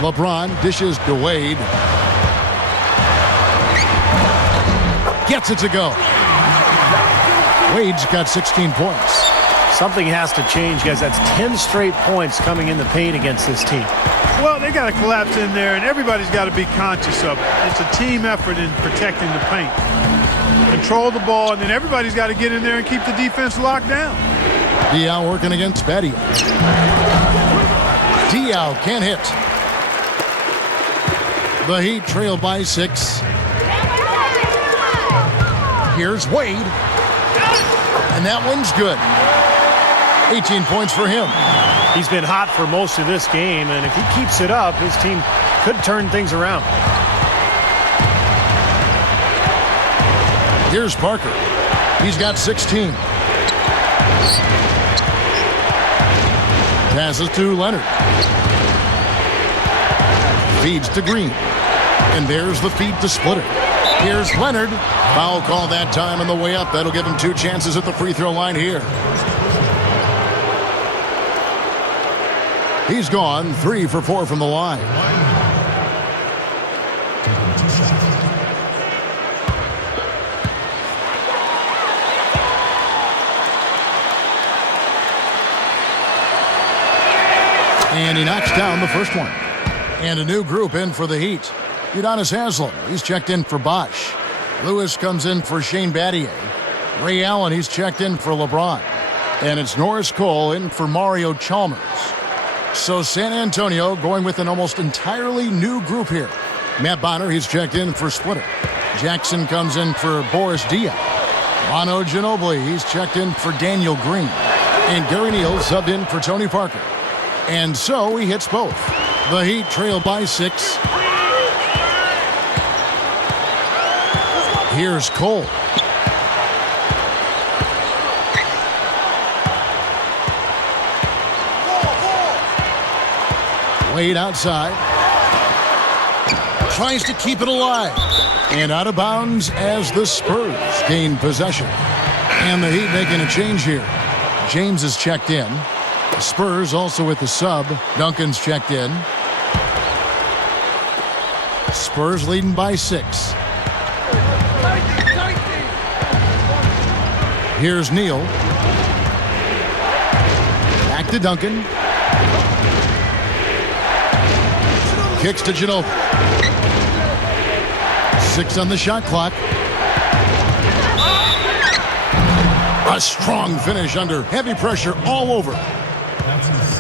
LeBron dishes to Wade. Gets it to go. Wade's got 16 points. Something has to change, guys. That's 10 straight points coming in the paint against this team. Well, they got to collapse in there, and everybody's got to be conscious of it. It's a team effort in protecting the paint. Control the ball, and then everybody's got to get in there and keep the defense locked down. Diaw working against Badia. Diaw can't hit. The Heat trail by 6. Here's Wade. And that one's good. 18 points for him. He's been hot for most of this game, and if he keeps it up, his team could turn things around. Here's Parker. He's got 16. Passes to Leonard. Feeds to Green. And there's the feed to Splitter. Here's Leonard. Foul call that time on the way up. That'll give him 2 chances at the free throw line here. He's gone 3 for 4 from the line. And he knocks down the first one. And a new group in for the Heat. Udonis Haslem, he's checked in for Bosch. Lewis comes in for Shane Battier. Ray Allen, he's checked in for LeBron. And it's Norris Cole in for Mario Chalmers. So San Antonio going with an almost entirely new group here. Matt Bonner, he's checked in for Splitter. Jackson comes in for Boris Diaw. Manu Ginobili, he's checked in for Daniel Green. And Gary Neal subbed in for Tony Parker. And so he hits both. The Heat trail by 6. Here's Cole. Wade outside. Tries to keep it alive. And out of bounds as the Spurs gain possession. And the Heat making a change here. James is checked in. The Spurs also with the sub. Duncan's checked in. Spurs leading by 6. Here's Neal. Back to Duncan. Kicks to Ginobili. 6 on the shot clock. A strong finish under heavy pressure all over.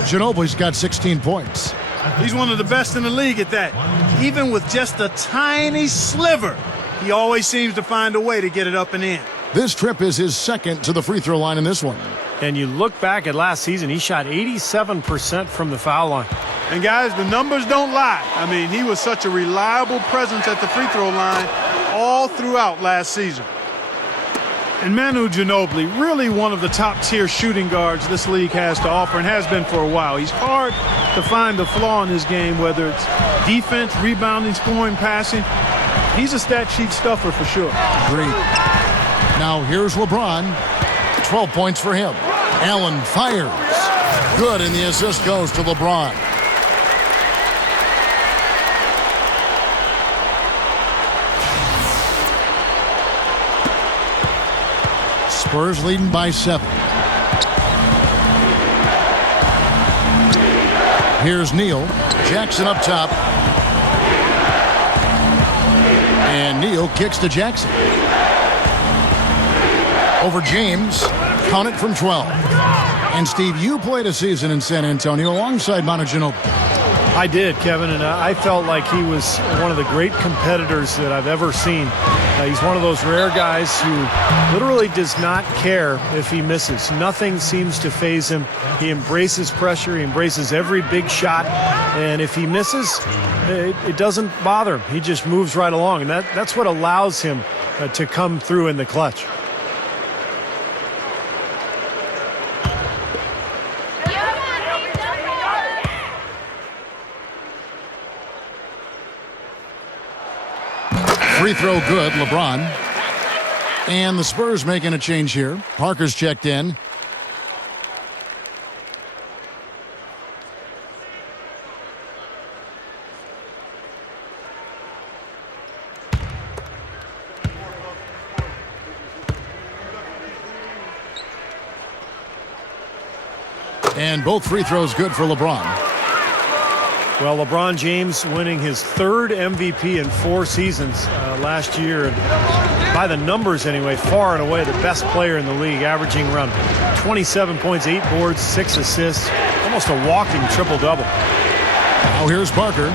Ginobili's got 16 points. He's one of the best in the league at that. Even with just a tiny sliver, he always seems to find a way to get it up and in. This trip is his 2nd to the free throw line in this one. And you look back at last season, he shot 87% from the foul line. And guys, the numbers don't lie. I mean, he was such a reliable presence at the free throw line all throughout last season. And Manu Ginobili, really one of the top-tier shooting guards this league has to offer and has been for a while. He's hard to find the flaw in his game, whether it's defense, rebounding, scoring, passing. He's a stat sheet stuffer for sure. Great. Now here's LeBron. 12 points for him. Allen fires. Good, and the assist goes to LeBron. Spurs leading by 7. Here's Neal. Jackson up top. And Neal kicks to Jackson. Over James. Count it from 12. And Steve, you played a season in San Antonio alongside Manu Ginobili. I did, Kevin, and I felt like he was one of the great competitors that I've ever seen. He's one of those rare guys who literally does not care if he misses. Nothing seems to faze him. He embraces pressure. He embraces every big shot. And if he misses, it doesn't bother him. He just moves right along. And that's what allows him to come through in the clutch. Free throw good, LeBron. And the Spurs making a change here. Parker's checked in. And both free throws good for LeBron. Well, LeBron James winning his 3rd MVP in 4 seasons last year. And by the numbers anyway, far and away the best player in the league, averaging around 27 points, 8 boards, 6 assists, almost a walking triple-double. Now here's Parker.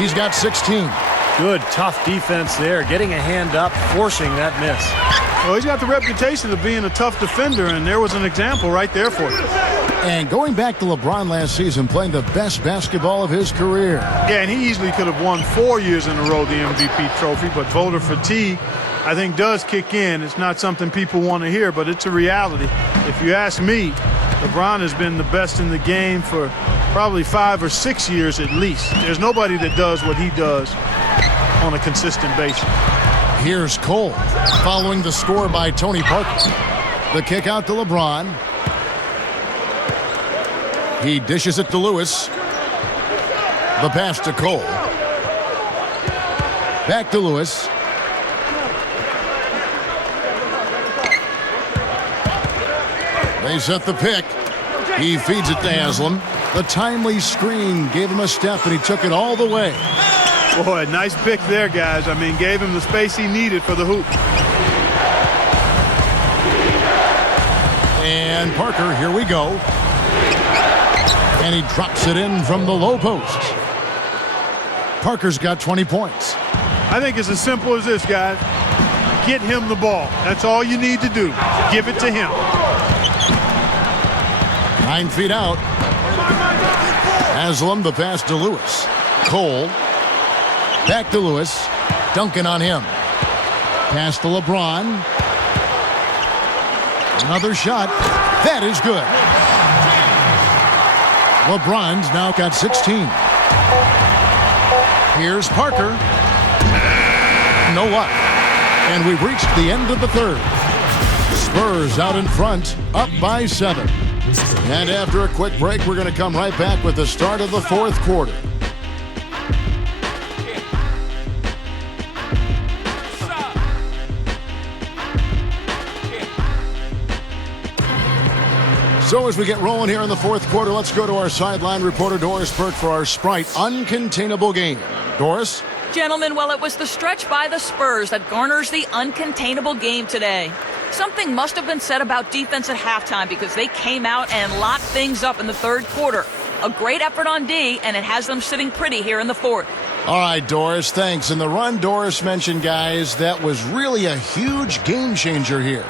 He's got 16. Good, tough defense there, getting a hand up, forcing that miss. Well, he's got the reputation of being a tough defender, and there was an example right there for him. And going back to LeBron last season, playing the best basketball of his career. Yeah, and he easily could have won 4 years in a row the MVP trophy, but voter fatigue, I think, does kick in. It's not something people want to hear, but it's a reality. If you ask me, LeBron has been the best in the game for probably 5 or 6 years at least. There's nobody that does what he does on a consistent basis. Here's Cole, following the score by Tony Parker. The kick out to LeBron. He dishes it to Lewis. The pass to Cole. Back to Lewis. They set the pick. He feeds it to Haslam. The timely screen gave him a step, and he took it all the way. Boy, nice pick there, guys. I mean, gave him the space he needed for the hoop. And Parker, here we go. And he drops it in from the low post. Parker's got 20 points. I think it's as simple as this, guys. Get him the ball. That's all you need to do. Give it to him. 9 feet out. Haslam, the pass to Lewis. Cole. Back to Lewis. Duncan on him. Pass to LeBron. Another shot. That is good. LeBron's now got 16. Here's Parker. No luck. And we've reached the end of the 3rd. Spurs out in front, up by 7. And after a quick break, we're going to come right back with the start of the 4th quarter. So as we get rolling here in the 4th quarter, let's go to our sideline reporter, Doris Burke, for our Sprite Uncontainable game. Doris? Gentlemen, well, it was the stretch by the Spurs that garners the uncontainable game today. Something must have been said about defense at halftime because they came out and locked things up in the 3rd quarter. A great effort on D, and it has them sitting pretty here in the 4th. All right, Doris, thanks. And the run Doris mentioned, guys, that was really a huge game changer here.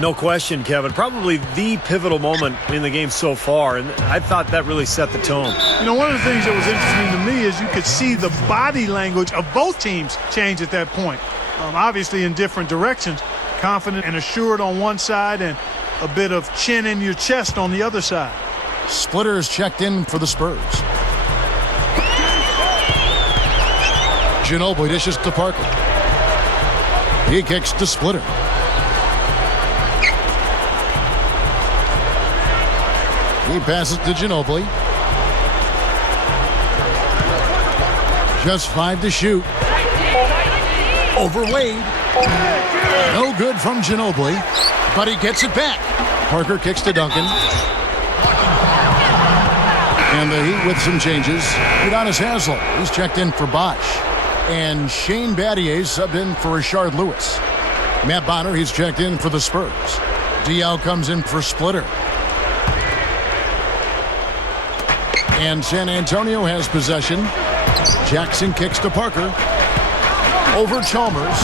No question, Kevin. Probably the pivotal moment in the game so far, and I thought that really set the tone. You know, one of the things that was interesting to me is you could see the body language of both teams change at that point. Obviously in different directions. Confident and assured on one side and a bit of chin in your chest on the other side. Splitter is checked in for the Spurs. Ginobili dishes to Parker. He kicks to Splitter. He passes to Ginobili. Just 5 to shoot. Over Wade. No good from Ginobili, but he gets it back. Parker kicks to Duncan. And the Heat with some changes. Udonis Haslem, he's checked in for Bosch. And Shane Battier subbed in for Rashard Lewis. Matt Bonner, he's checked in for the Spurs. Diaw comes in for Splitter. And San Antonio has possession. Jackson kicks to Parker. Over Chalmers.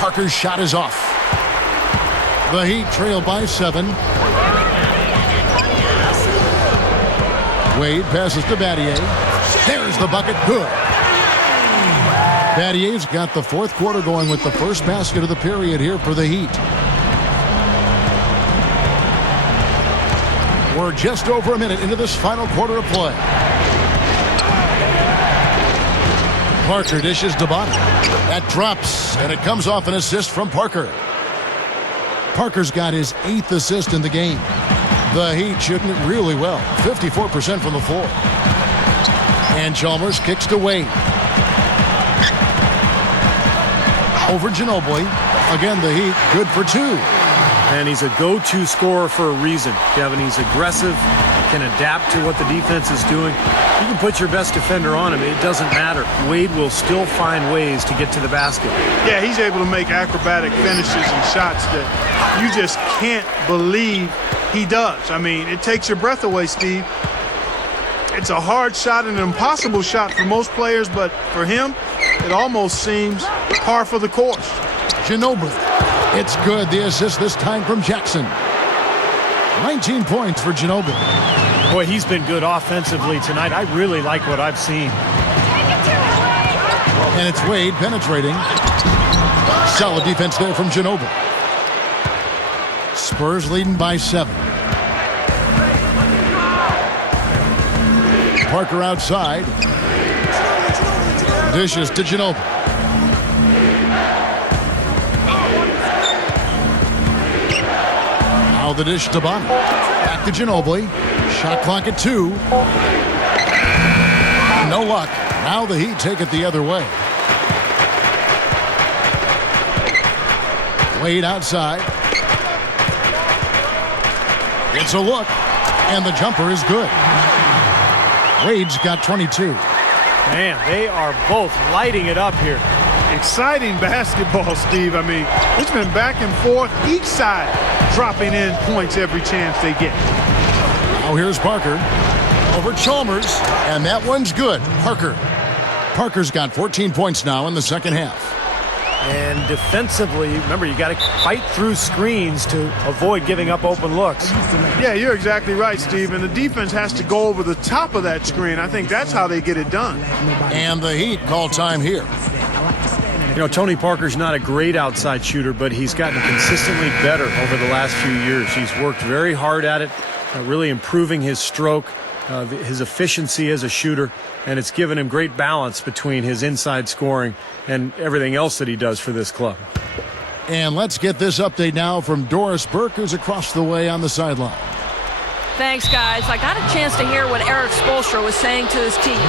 Parker's shot is off. The Heat trail by 7. Wade passes to Battier. There's the bucket. Good. Battier's got the 4th quarter going with the first basket of the period here for the Heat. We're just over a minute into this final quarter of play. Parker dishes to bottom. That drops, and it comes off an assist from Parker. Parker's got his 8th assist in the game. The Heat shooting it really well, 54% from the floor. And Chalmers kicks to Wade. Over Ginobili. Again, the Heat good for 2. And he's a go-to scorer for a reason, Kevin. He's aggressive, can adapt to what the defense is doing. You can put your best defender on him. It doesn't matter. Wade will still find ways to get to the basket. Yeah, he's able to make acrobatic finishes and shots that you just can't believe he does. I mean, it takes your breath away, Steve. It's a hard shot and an impossible shot for most players, but for him, it almost seems par for the course. Ginobili. It's good. The assist this time from Jackson. 19 points for Ginobili. Boy, he's been good offensively tonight. I really like what I've seen. And it's Wade penetrating. Solid defense there from Ginobili. Spurs leading by 7. Parker outside. Dishes to Ginobili. Now the dish to Bonner. Back to Ginobili. Shot clock at 2. No luck. Now the Heat take it the other way. Wade outside. It's a look. And the jumper is good. Wade's got 22. Man, they are both lighting it up here. Exciting basketball, Steve. I mean, it's been back and forth, each side dropping in points every chance they get. Now here's Parker over Chalmers, and that one's good. Parker's got 14 points now in the second half. And defensively, remember, you got to fight through screens to avoid giving up open looks. Yeah, you're exactly right, Steve. And the defense has to go over the top of that screen. I think that's how they get it done. And the Heat call time here. You know, Tony Parker's not a great outside shooter, but he's gotten consistently better over the last few years. He's worked very hard at it, really improving his stroke, his efficiency as a shooter, and it's given him great balance between his inside scoring and everything else that he does for this club. And let's get this update now from Doris Burke, who's across the way on the sideline. Thanks, guys. I got a chance to hear what Eric Spoelstra was saying to his team.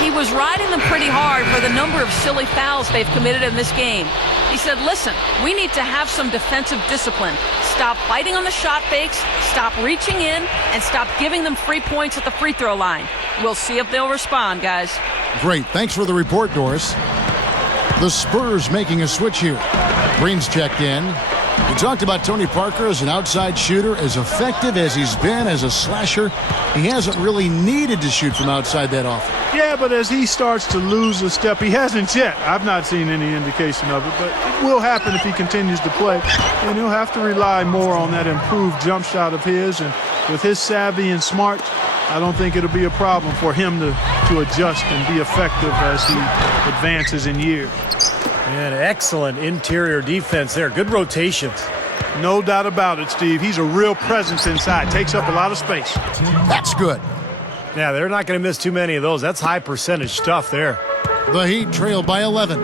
He was riding them pretty hard for the number of silly fouls they've committed in this game. He said, listen, we need to have some defensive discipline. Stop fighting on the shot fakes, stop reaching in, and stop giving them free points at the free throw line. We'll see if they'll respond, guys. Great. Thanks for the report, Doris. The Spurs making a switch here. Green's checked in. We talked about Tony Parker as an outside shooter, as effective as he's been as a slasher. He hasn't really needed to shoot from outside that often. Yeah, but as he starts to lose a step, he hasn't yet. I've not seen any indication of it, but it will happen if he continues to play. And he'll have to rely more on that improved jump shot of his. And with his savvy and smart, I don't think it'll be a problem for him to adjust and be effective as he advances in years. And excellent interior defense there. Good rotations. No doubt about it, Steve. He's a real presence inside. Takes up a lot of space. That's good. Yeah, they're not going to miss too many of those. That's high percentage stuff there. The Heat trail by 11.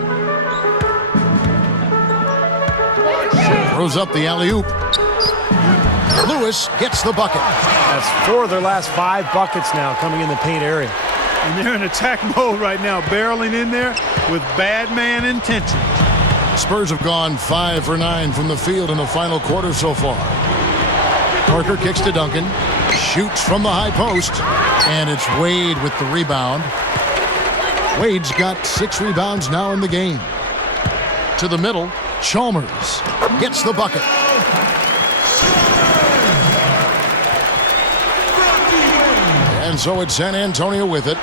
Throws up the alley-oop. Lewis gets the bucket. That's 4 of their last 5 buckets now coming in the paint area. And they're in attack mode right now, barreling in there with bad man intentions. Spurs have gone 5 for 9 from the field in the final quarter so far. Parker kicks to Duncan, shoots from the high post, and it's Wade with the rebound. Wade's got 6 rebounds now in the game. To the middle, Chalmers gets the bucket. And so it's San Antonio with it.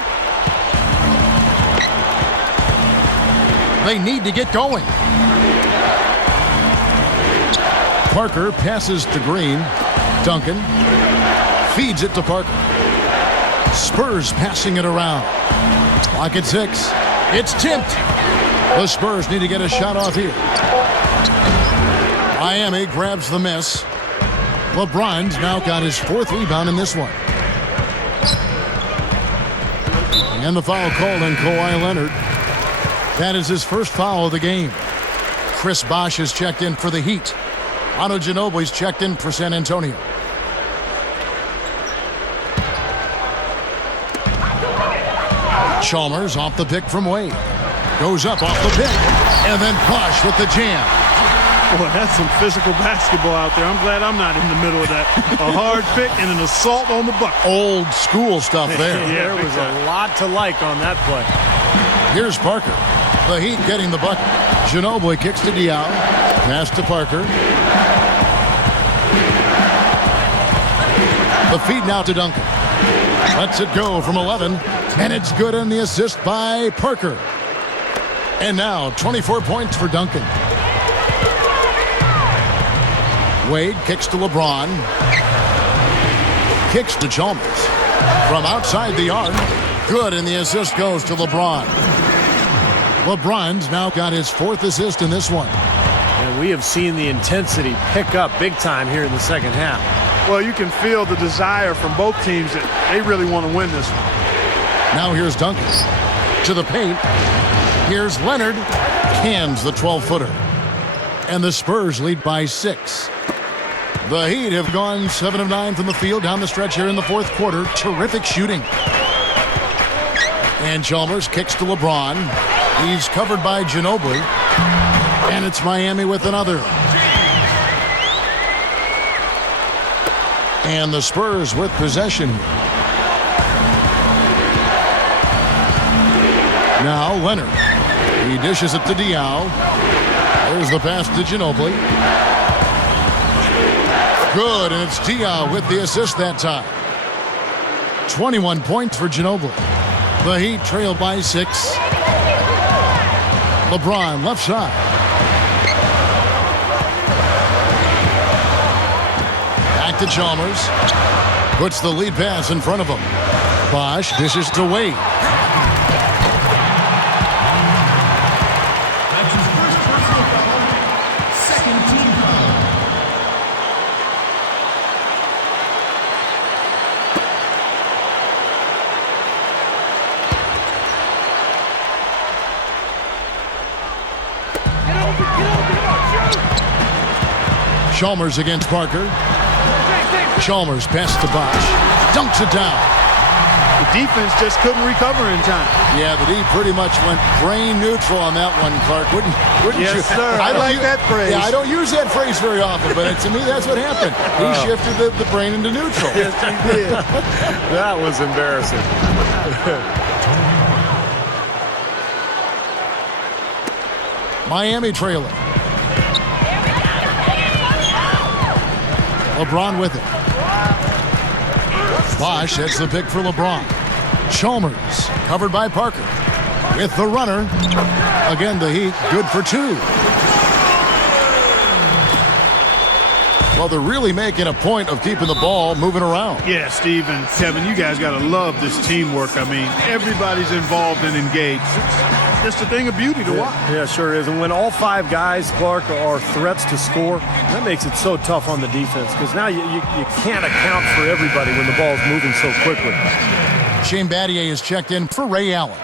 They need to get going. Parker passes to Green. Duncan feeds it to Parker. Spurs passing it around. Clock at 6. It's tipped. The Spurs need to get a shot off here. Miami grabs the miss. LeBron's now got his 4th rebound in this one. And the foul called on Kawhi Leonard. That is his first foul of the game. Chris Bosh is checked in for the Heat. Manu Ginobili's checked in for San Antonio. Chalmers off the pick from Wade. Goes up off the pick. And then Bosh with the jam. Boy, that's some physical basketball out there. I'm glad I'm not in the middle of that. A hard pick and an assault on the bucket. Old school stuff there. There was a lot to like on that play. Here's Parker. The Heat getting the bucket. Ginobili kicks to Diaw. Pass to Parker. The feed now to Duncan. Lets it go from 11. And it's good on the assist by Parker. And now 24 points for Duncan. Wade kicks to LeBron. Kicks to Chalmers. From outside the arc. Good, and the assist goes to LeBron. LeBron's now got his 4th assist in this one. And we have seen the intensity pick up big time here in the second half. Well, you can feel the desire from both teams that they really want to win this one. Now here's Duncan. To the paint. Here's Leonard. Cans the 12-footer. And the Spurs lead by 6. The Heat have gone 7 of 9 from the field down the stretch here in the 4th quarter. Terrific shooting. And Chalmers kicks to LeBron. He's covered by Ginobili. And it's Miami with another. And the Spurs with possession. Now Leonard. He dishes it to Diaw. There's the pass to Ginobili. Good, and it's Diaw with the assist that time. 21 points for Ginobili. The Heat trail by 6. LeBron left side. Back to Chalmers. Puts the lead pass in front of him. Bosh dishes to Wade. Chalmers against Parker. Chalmers pass to Bosh. Dunks it down. The defense just couldn't recover in time. Yeah, the D pretty much went brain neutral on that one, Clark. Wouldn't yes, you? Sir. I like that phrase. Yeah, I don't use that phrase very often, but to me, that's what happened. He shifted the brain into neutral. Yes, he did. That was embarrassing. Miami trailing. LeBron with it. Bosh hits the pick for LeBron. Chalmers covered by Parker. With the runner. Again, the Heat good for 2. Well, they're really making a point of keeping the ball moving around. Yeah, Steve and Kevin, you guys got to love this teamwork. I mean, everybody's involved and engaged. It's just a thing of beauty to watch. Yeah, sure is. And when all 5 guys, Clark, are threats to score, that makes it so tough on the defense because now you can't account for everybody when the ball's moving so quickly. Shane Battier is checked in for Ray Allen.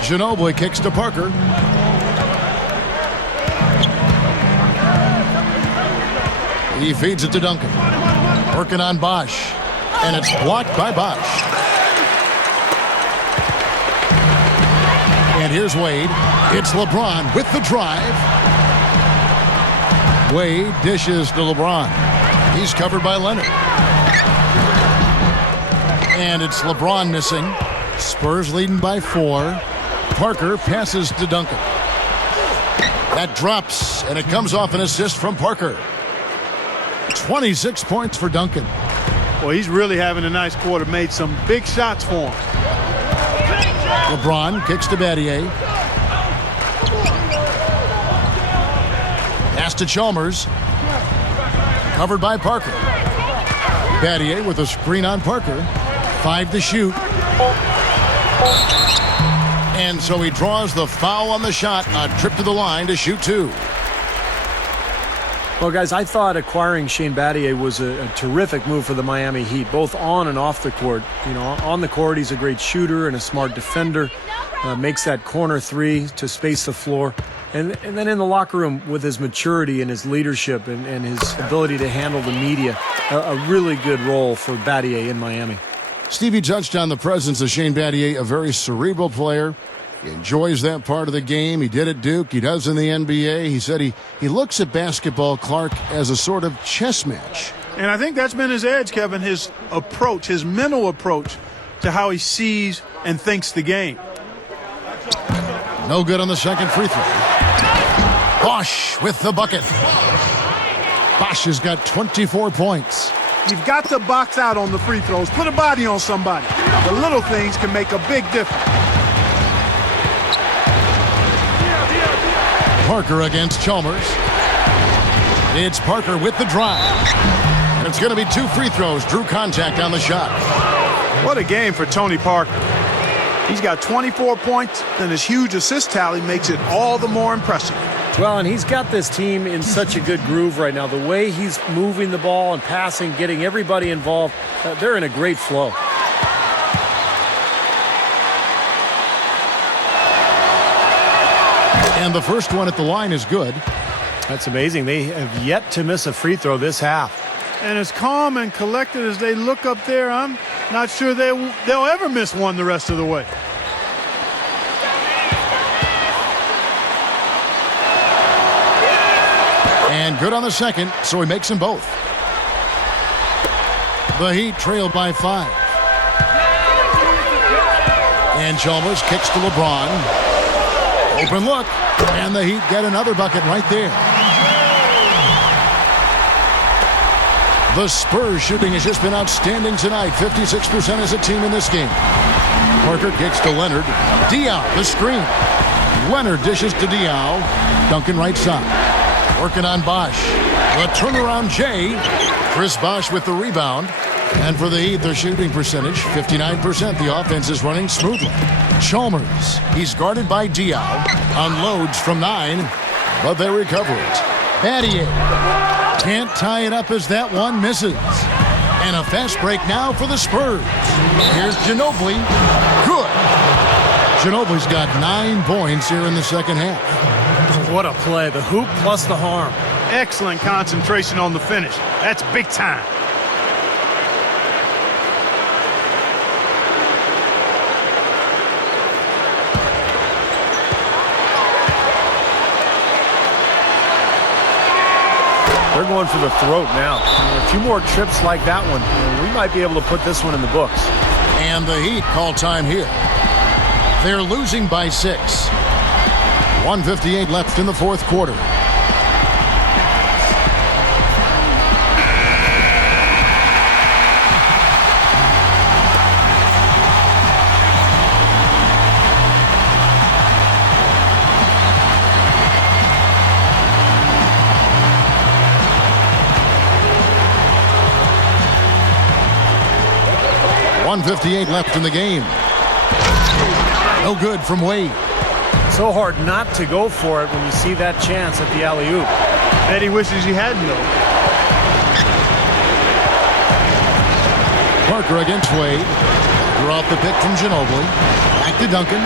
Ginobili kicks to Parker. He feeds it to Duncan. Working on Bosh. And it's blocked by Bosh. And here's Wade. It's LeBron with the drive. Wade dishes to LeBron. He's covered by Leonard. And it's LeBron missing. Spurs leading by 4. Parker passes to Duncan. That drops, and it comes off an assist from Parker. 26 points for Duncan. Well, he's really having a nice quarter. Made some big shots for him. LeBron kicks to Battier. Pass to Chalmers. Covered by Parker. Battier with a screen on Parker. 5 to shoot. And so he draws the foul on the shot, a trip to the line to shoot 2. Well, guys, I thought acquiring Shane Battier was a terrific move for the Miami Heat, both on and off the court. You know, on the court, he's a great shooter and a smart defender. Makes that corner three to space the floor. And then in the locker room, with his maturity and his leadership and his ability to handle the media, a really good role for Battier in Miami. Stevie touched on the presence of Shane Battier, a very cerebral player. He enjoys that part of the game. He did at Duke. He does in the NBA. He said he looks at basketball, Clark, as a sort of chess match. And I think that's been his edge, Kevin, his approach, his mental approach to how he sees and thinks the game. No good on the second free throw. Bosch with the bucket. Bosch has got 24 points. You've got to box out on the free throws. Put a body on somebody. The little things can make a big difference. Parker against Chalmers. It's Parker with the drive. And it's going to be 2 free throws. Drew contact on the shot. What a game for Tony Parker. He's got 24 points, and his huge assist tally makes it all the more impressive. Well, and he's got this team in such a good groove right now. The way he's moving the ball and passing, getting everybody involved, they're in a great flow. And the first one at the line is good. That's amazing. They have yet to miss a free throw this half. And as calm and collected as they look up there, I'm not sure they'll ever miss one the rest of the way. And good on the second, so he makes them both. The Heat trail by 5. And Chalmers kicks to LeBron. Open look, and the Heat get another bucket right there. The Spurs shooting has just been outstanding tonight. 56% as a team in this game. Parker kicks to Leonard. Diaw, the screen. Leonard dishes to Diaw. Duncan right side. Working on Bosch. The turnaround Jay. Chris Bosch with the rebound. And for the Heat, their shooting percentage, 59%. The offense is running smoothly. Chalmers, he's guarded by Diaw. Unloads from 9, but they recover it. Battier can't tie it up as that one misses. And a fast break now for the Spurs. Here's Ginobili. Good. Ginobili's got 9 points here in the second half. What a play. The hoop plus the harm. Excellent concentration on the finish. That's big time. They're going for the throat now. A few more trips like that one, we might be able to put this one in the books. And the Heat call time here. They're losing by 6. 1:58 left in the fourth quarter. .158 left in the game. No good from Wade. So hard not to go for it when you see that chance at the alley-oop. Eddie wishes he hadn't, though. Parker against Wade. Draw up the pick from Ginobili. Back to Duncan.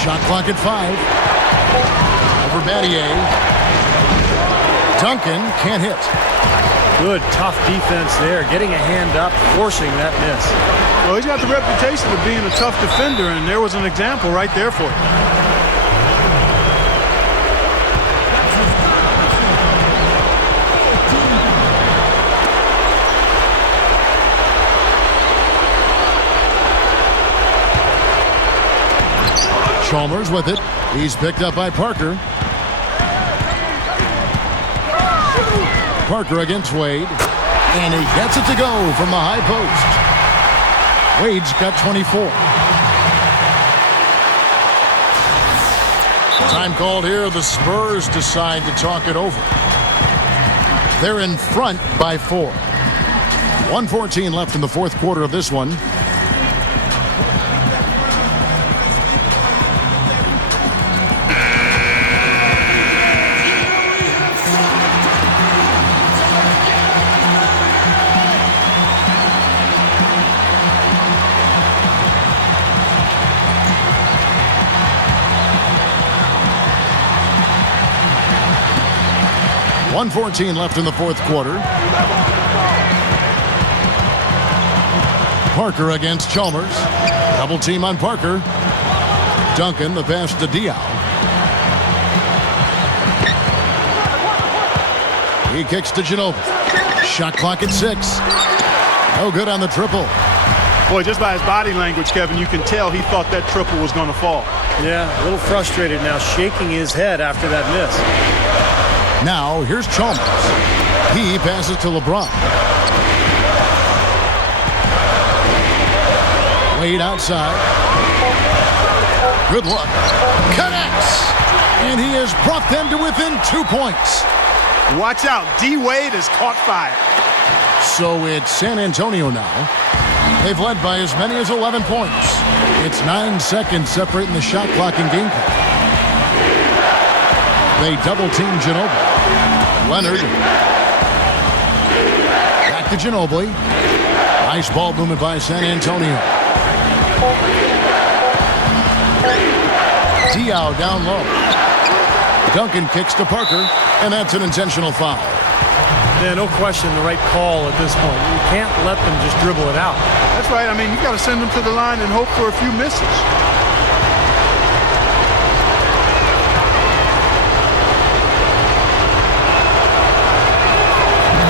Shot clock at 5. Over Battier. Duncan can't hit. Good, tough defense there. Getting a hand up, forcing that miss. Well, he's got the reputation of being a tough defender, and there was an example right there for him. Chalmers with it. He's picked up by Parker. Parker against Wade. And he gets it to go from the high post. Wade's got 24. Time called here. The Spurs decide to talk it over. They're in front by 4. 1:14 left in the fourth quarter of this one. 1:14 left in the fourth quarter. Parker against Chalmers. Double team on Parker. Duncan, the pass to Diaw. He kicks to Ginobili. Shot clock at 6. No good on the triple. Boy, just by his body language, Kevin, you can tell he thought that triple was going to fall. Yeah, a little frustrated now, shaking his head after that miss. Now, here's Chalmers. He passes to LeBron. Wade outside. Good look. Connects. And he has brought them to within 2 points. Watch out. D-Wade has caught fire. So it's San Antonio now. They've led by as many as 11 points. It's 9 seconds separating the shot clock and game clock. They double-team Ginobili. Leonard. Back to Ginobili. Nice ball movement by San Antonio. Diaw down low. Duncan kicks to Parker, and that's an intentional foul. Yeah, no question the right call at this point. You can't let them just dribble it out. That's right. I mean, you got to send them to the line and hope for a few misses.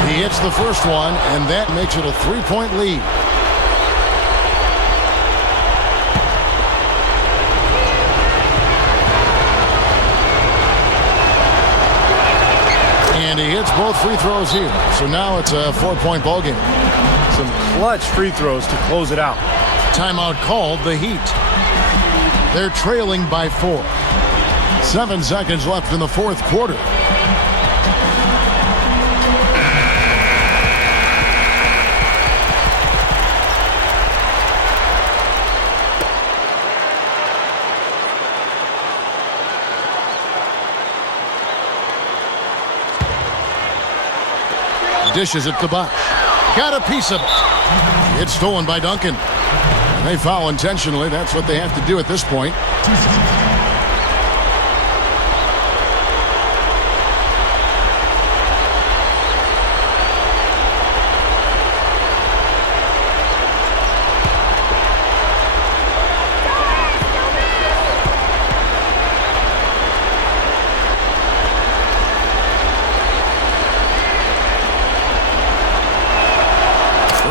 He hits the first one, and that makes it a 3-point lead. And he hits both free throws here. So now it's a 4-point ball game. Some clutch free throws to close it out. Timeout called, the Heat. They're trailing by 4. 7 seconds left in the fourth quarter. Dishes it to Bosh. Got a piece of it. It's stolen by Duncan. They foul intentionally. That's what they have to do at this point.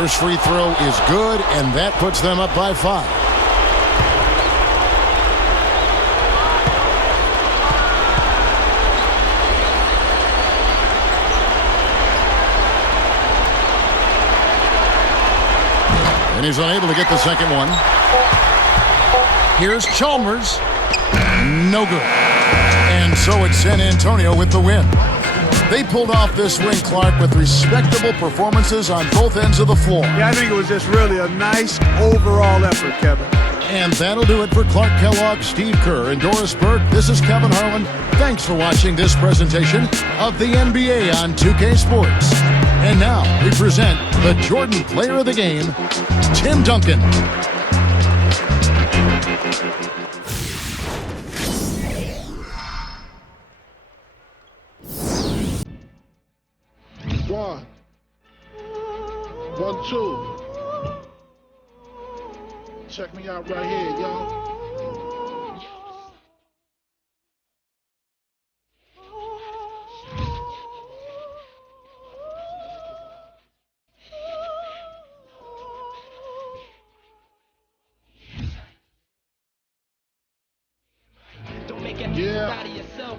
First free throw is good, and that puts them up by 5. And he's unable to get the second one. Here's Chalmers. No good. And so it's San Antonio with the win. They pulled off this win, Clark, with respectable performances on both ends of the floor. Yeah, I think it was just really a nice overall effort, Kevin. And that'll do it for Clark Kellogg, Steve Kerr, and Doris Burke. This is Kevin Harlan. Thanks for watching this presentation of the NBA on 2K Sports. And now we present the Jordan Player of the Game, Tim Duncan. One, two. Check me out right here, y'all. Don't make it out of yourself.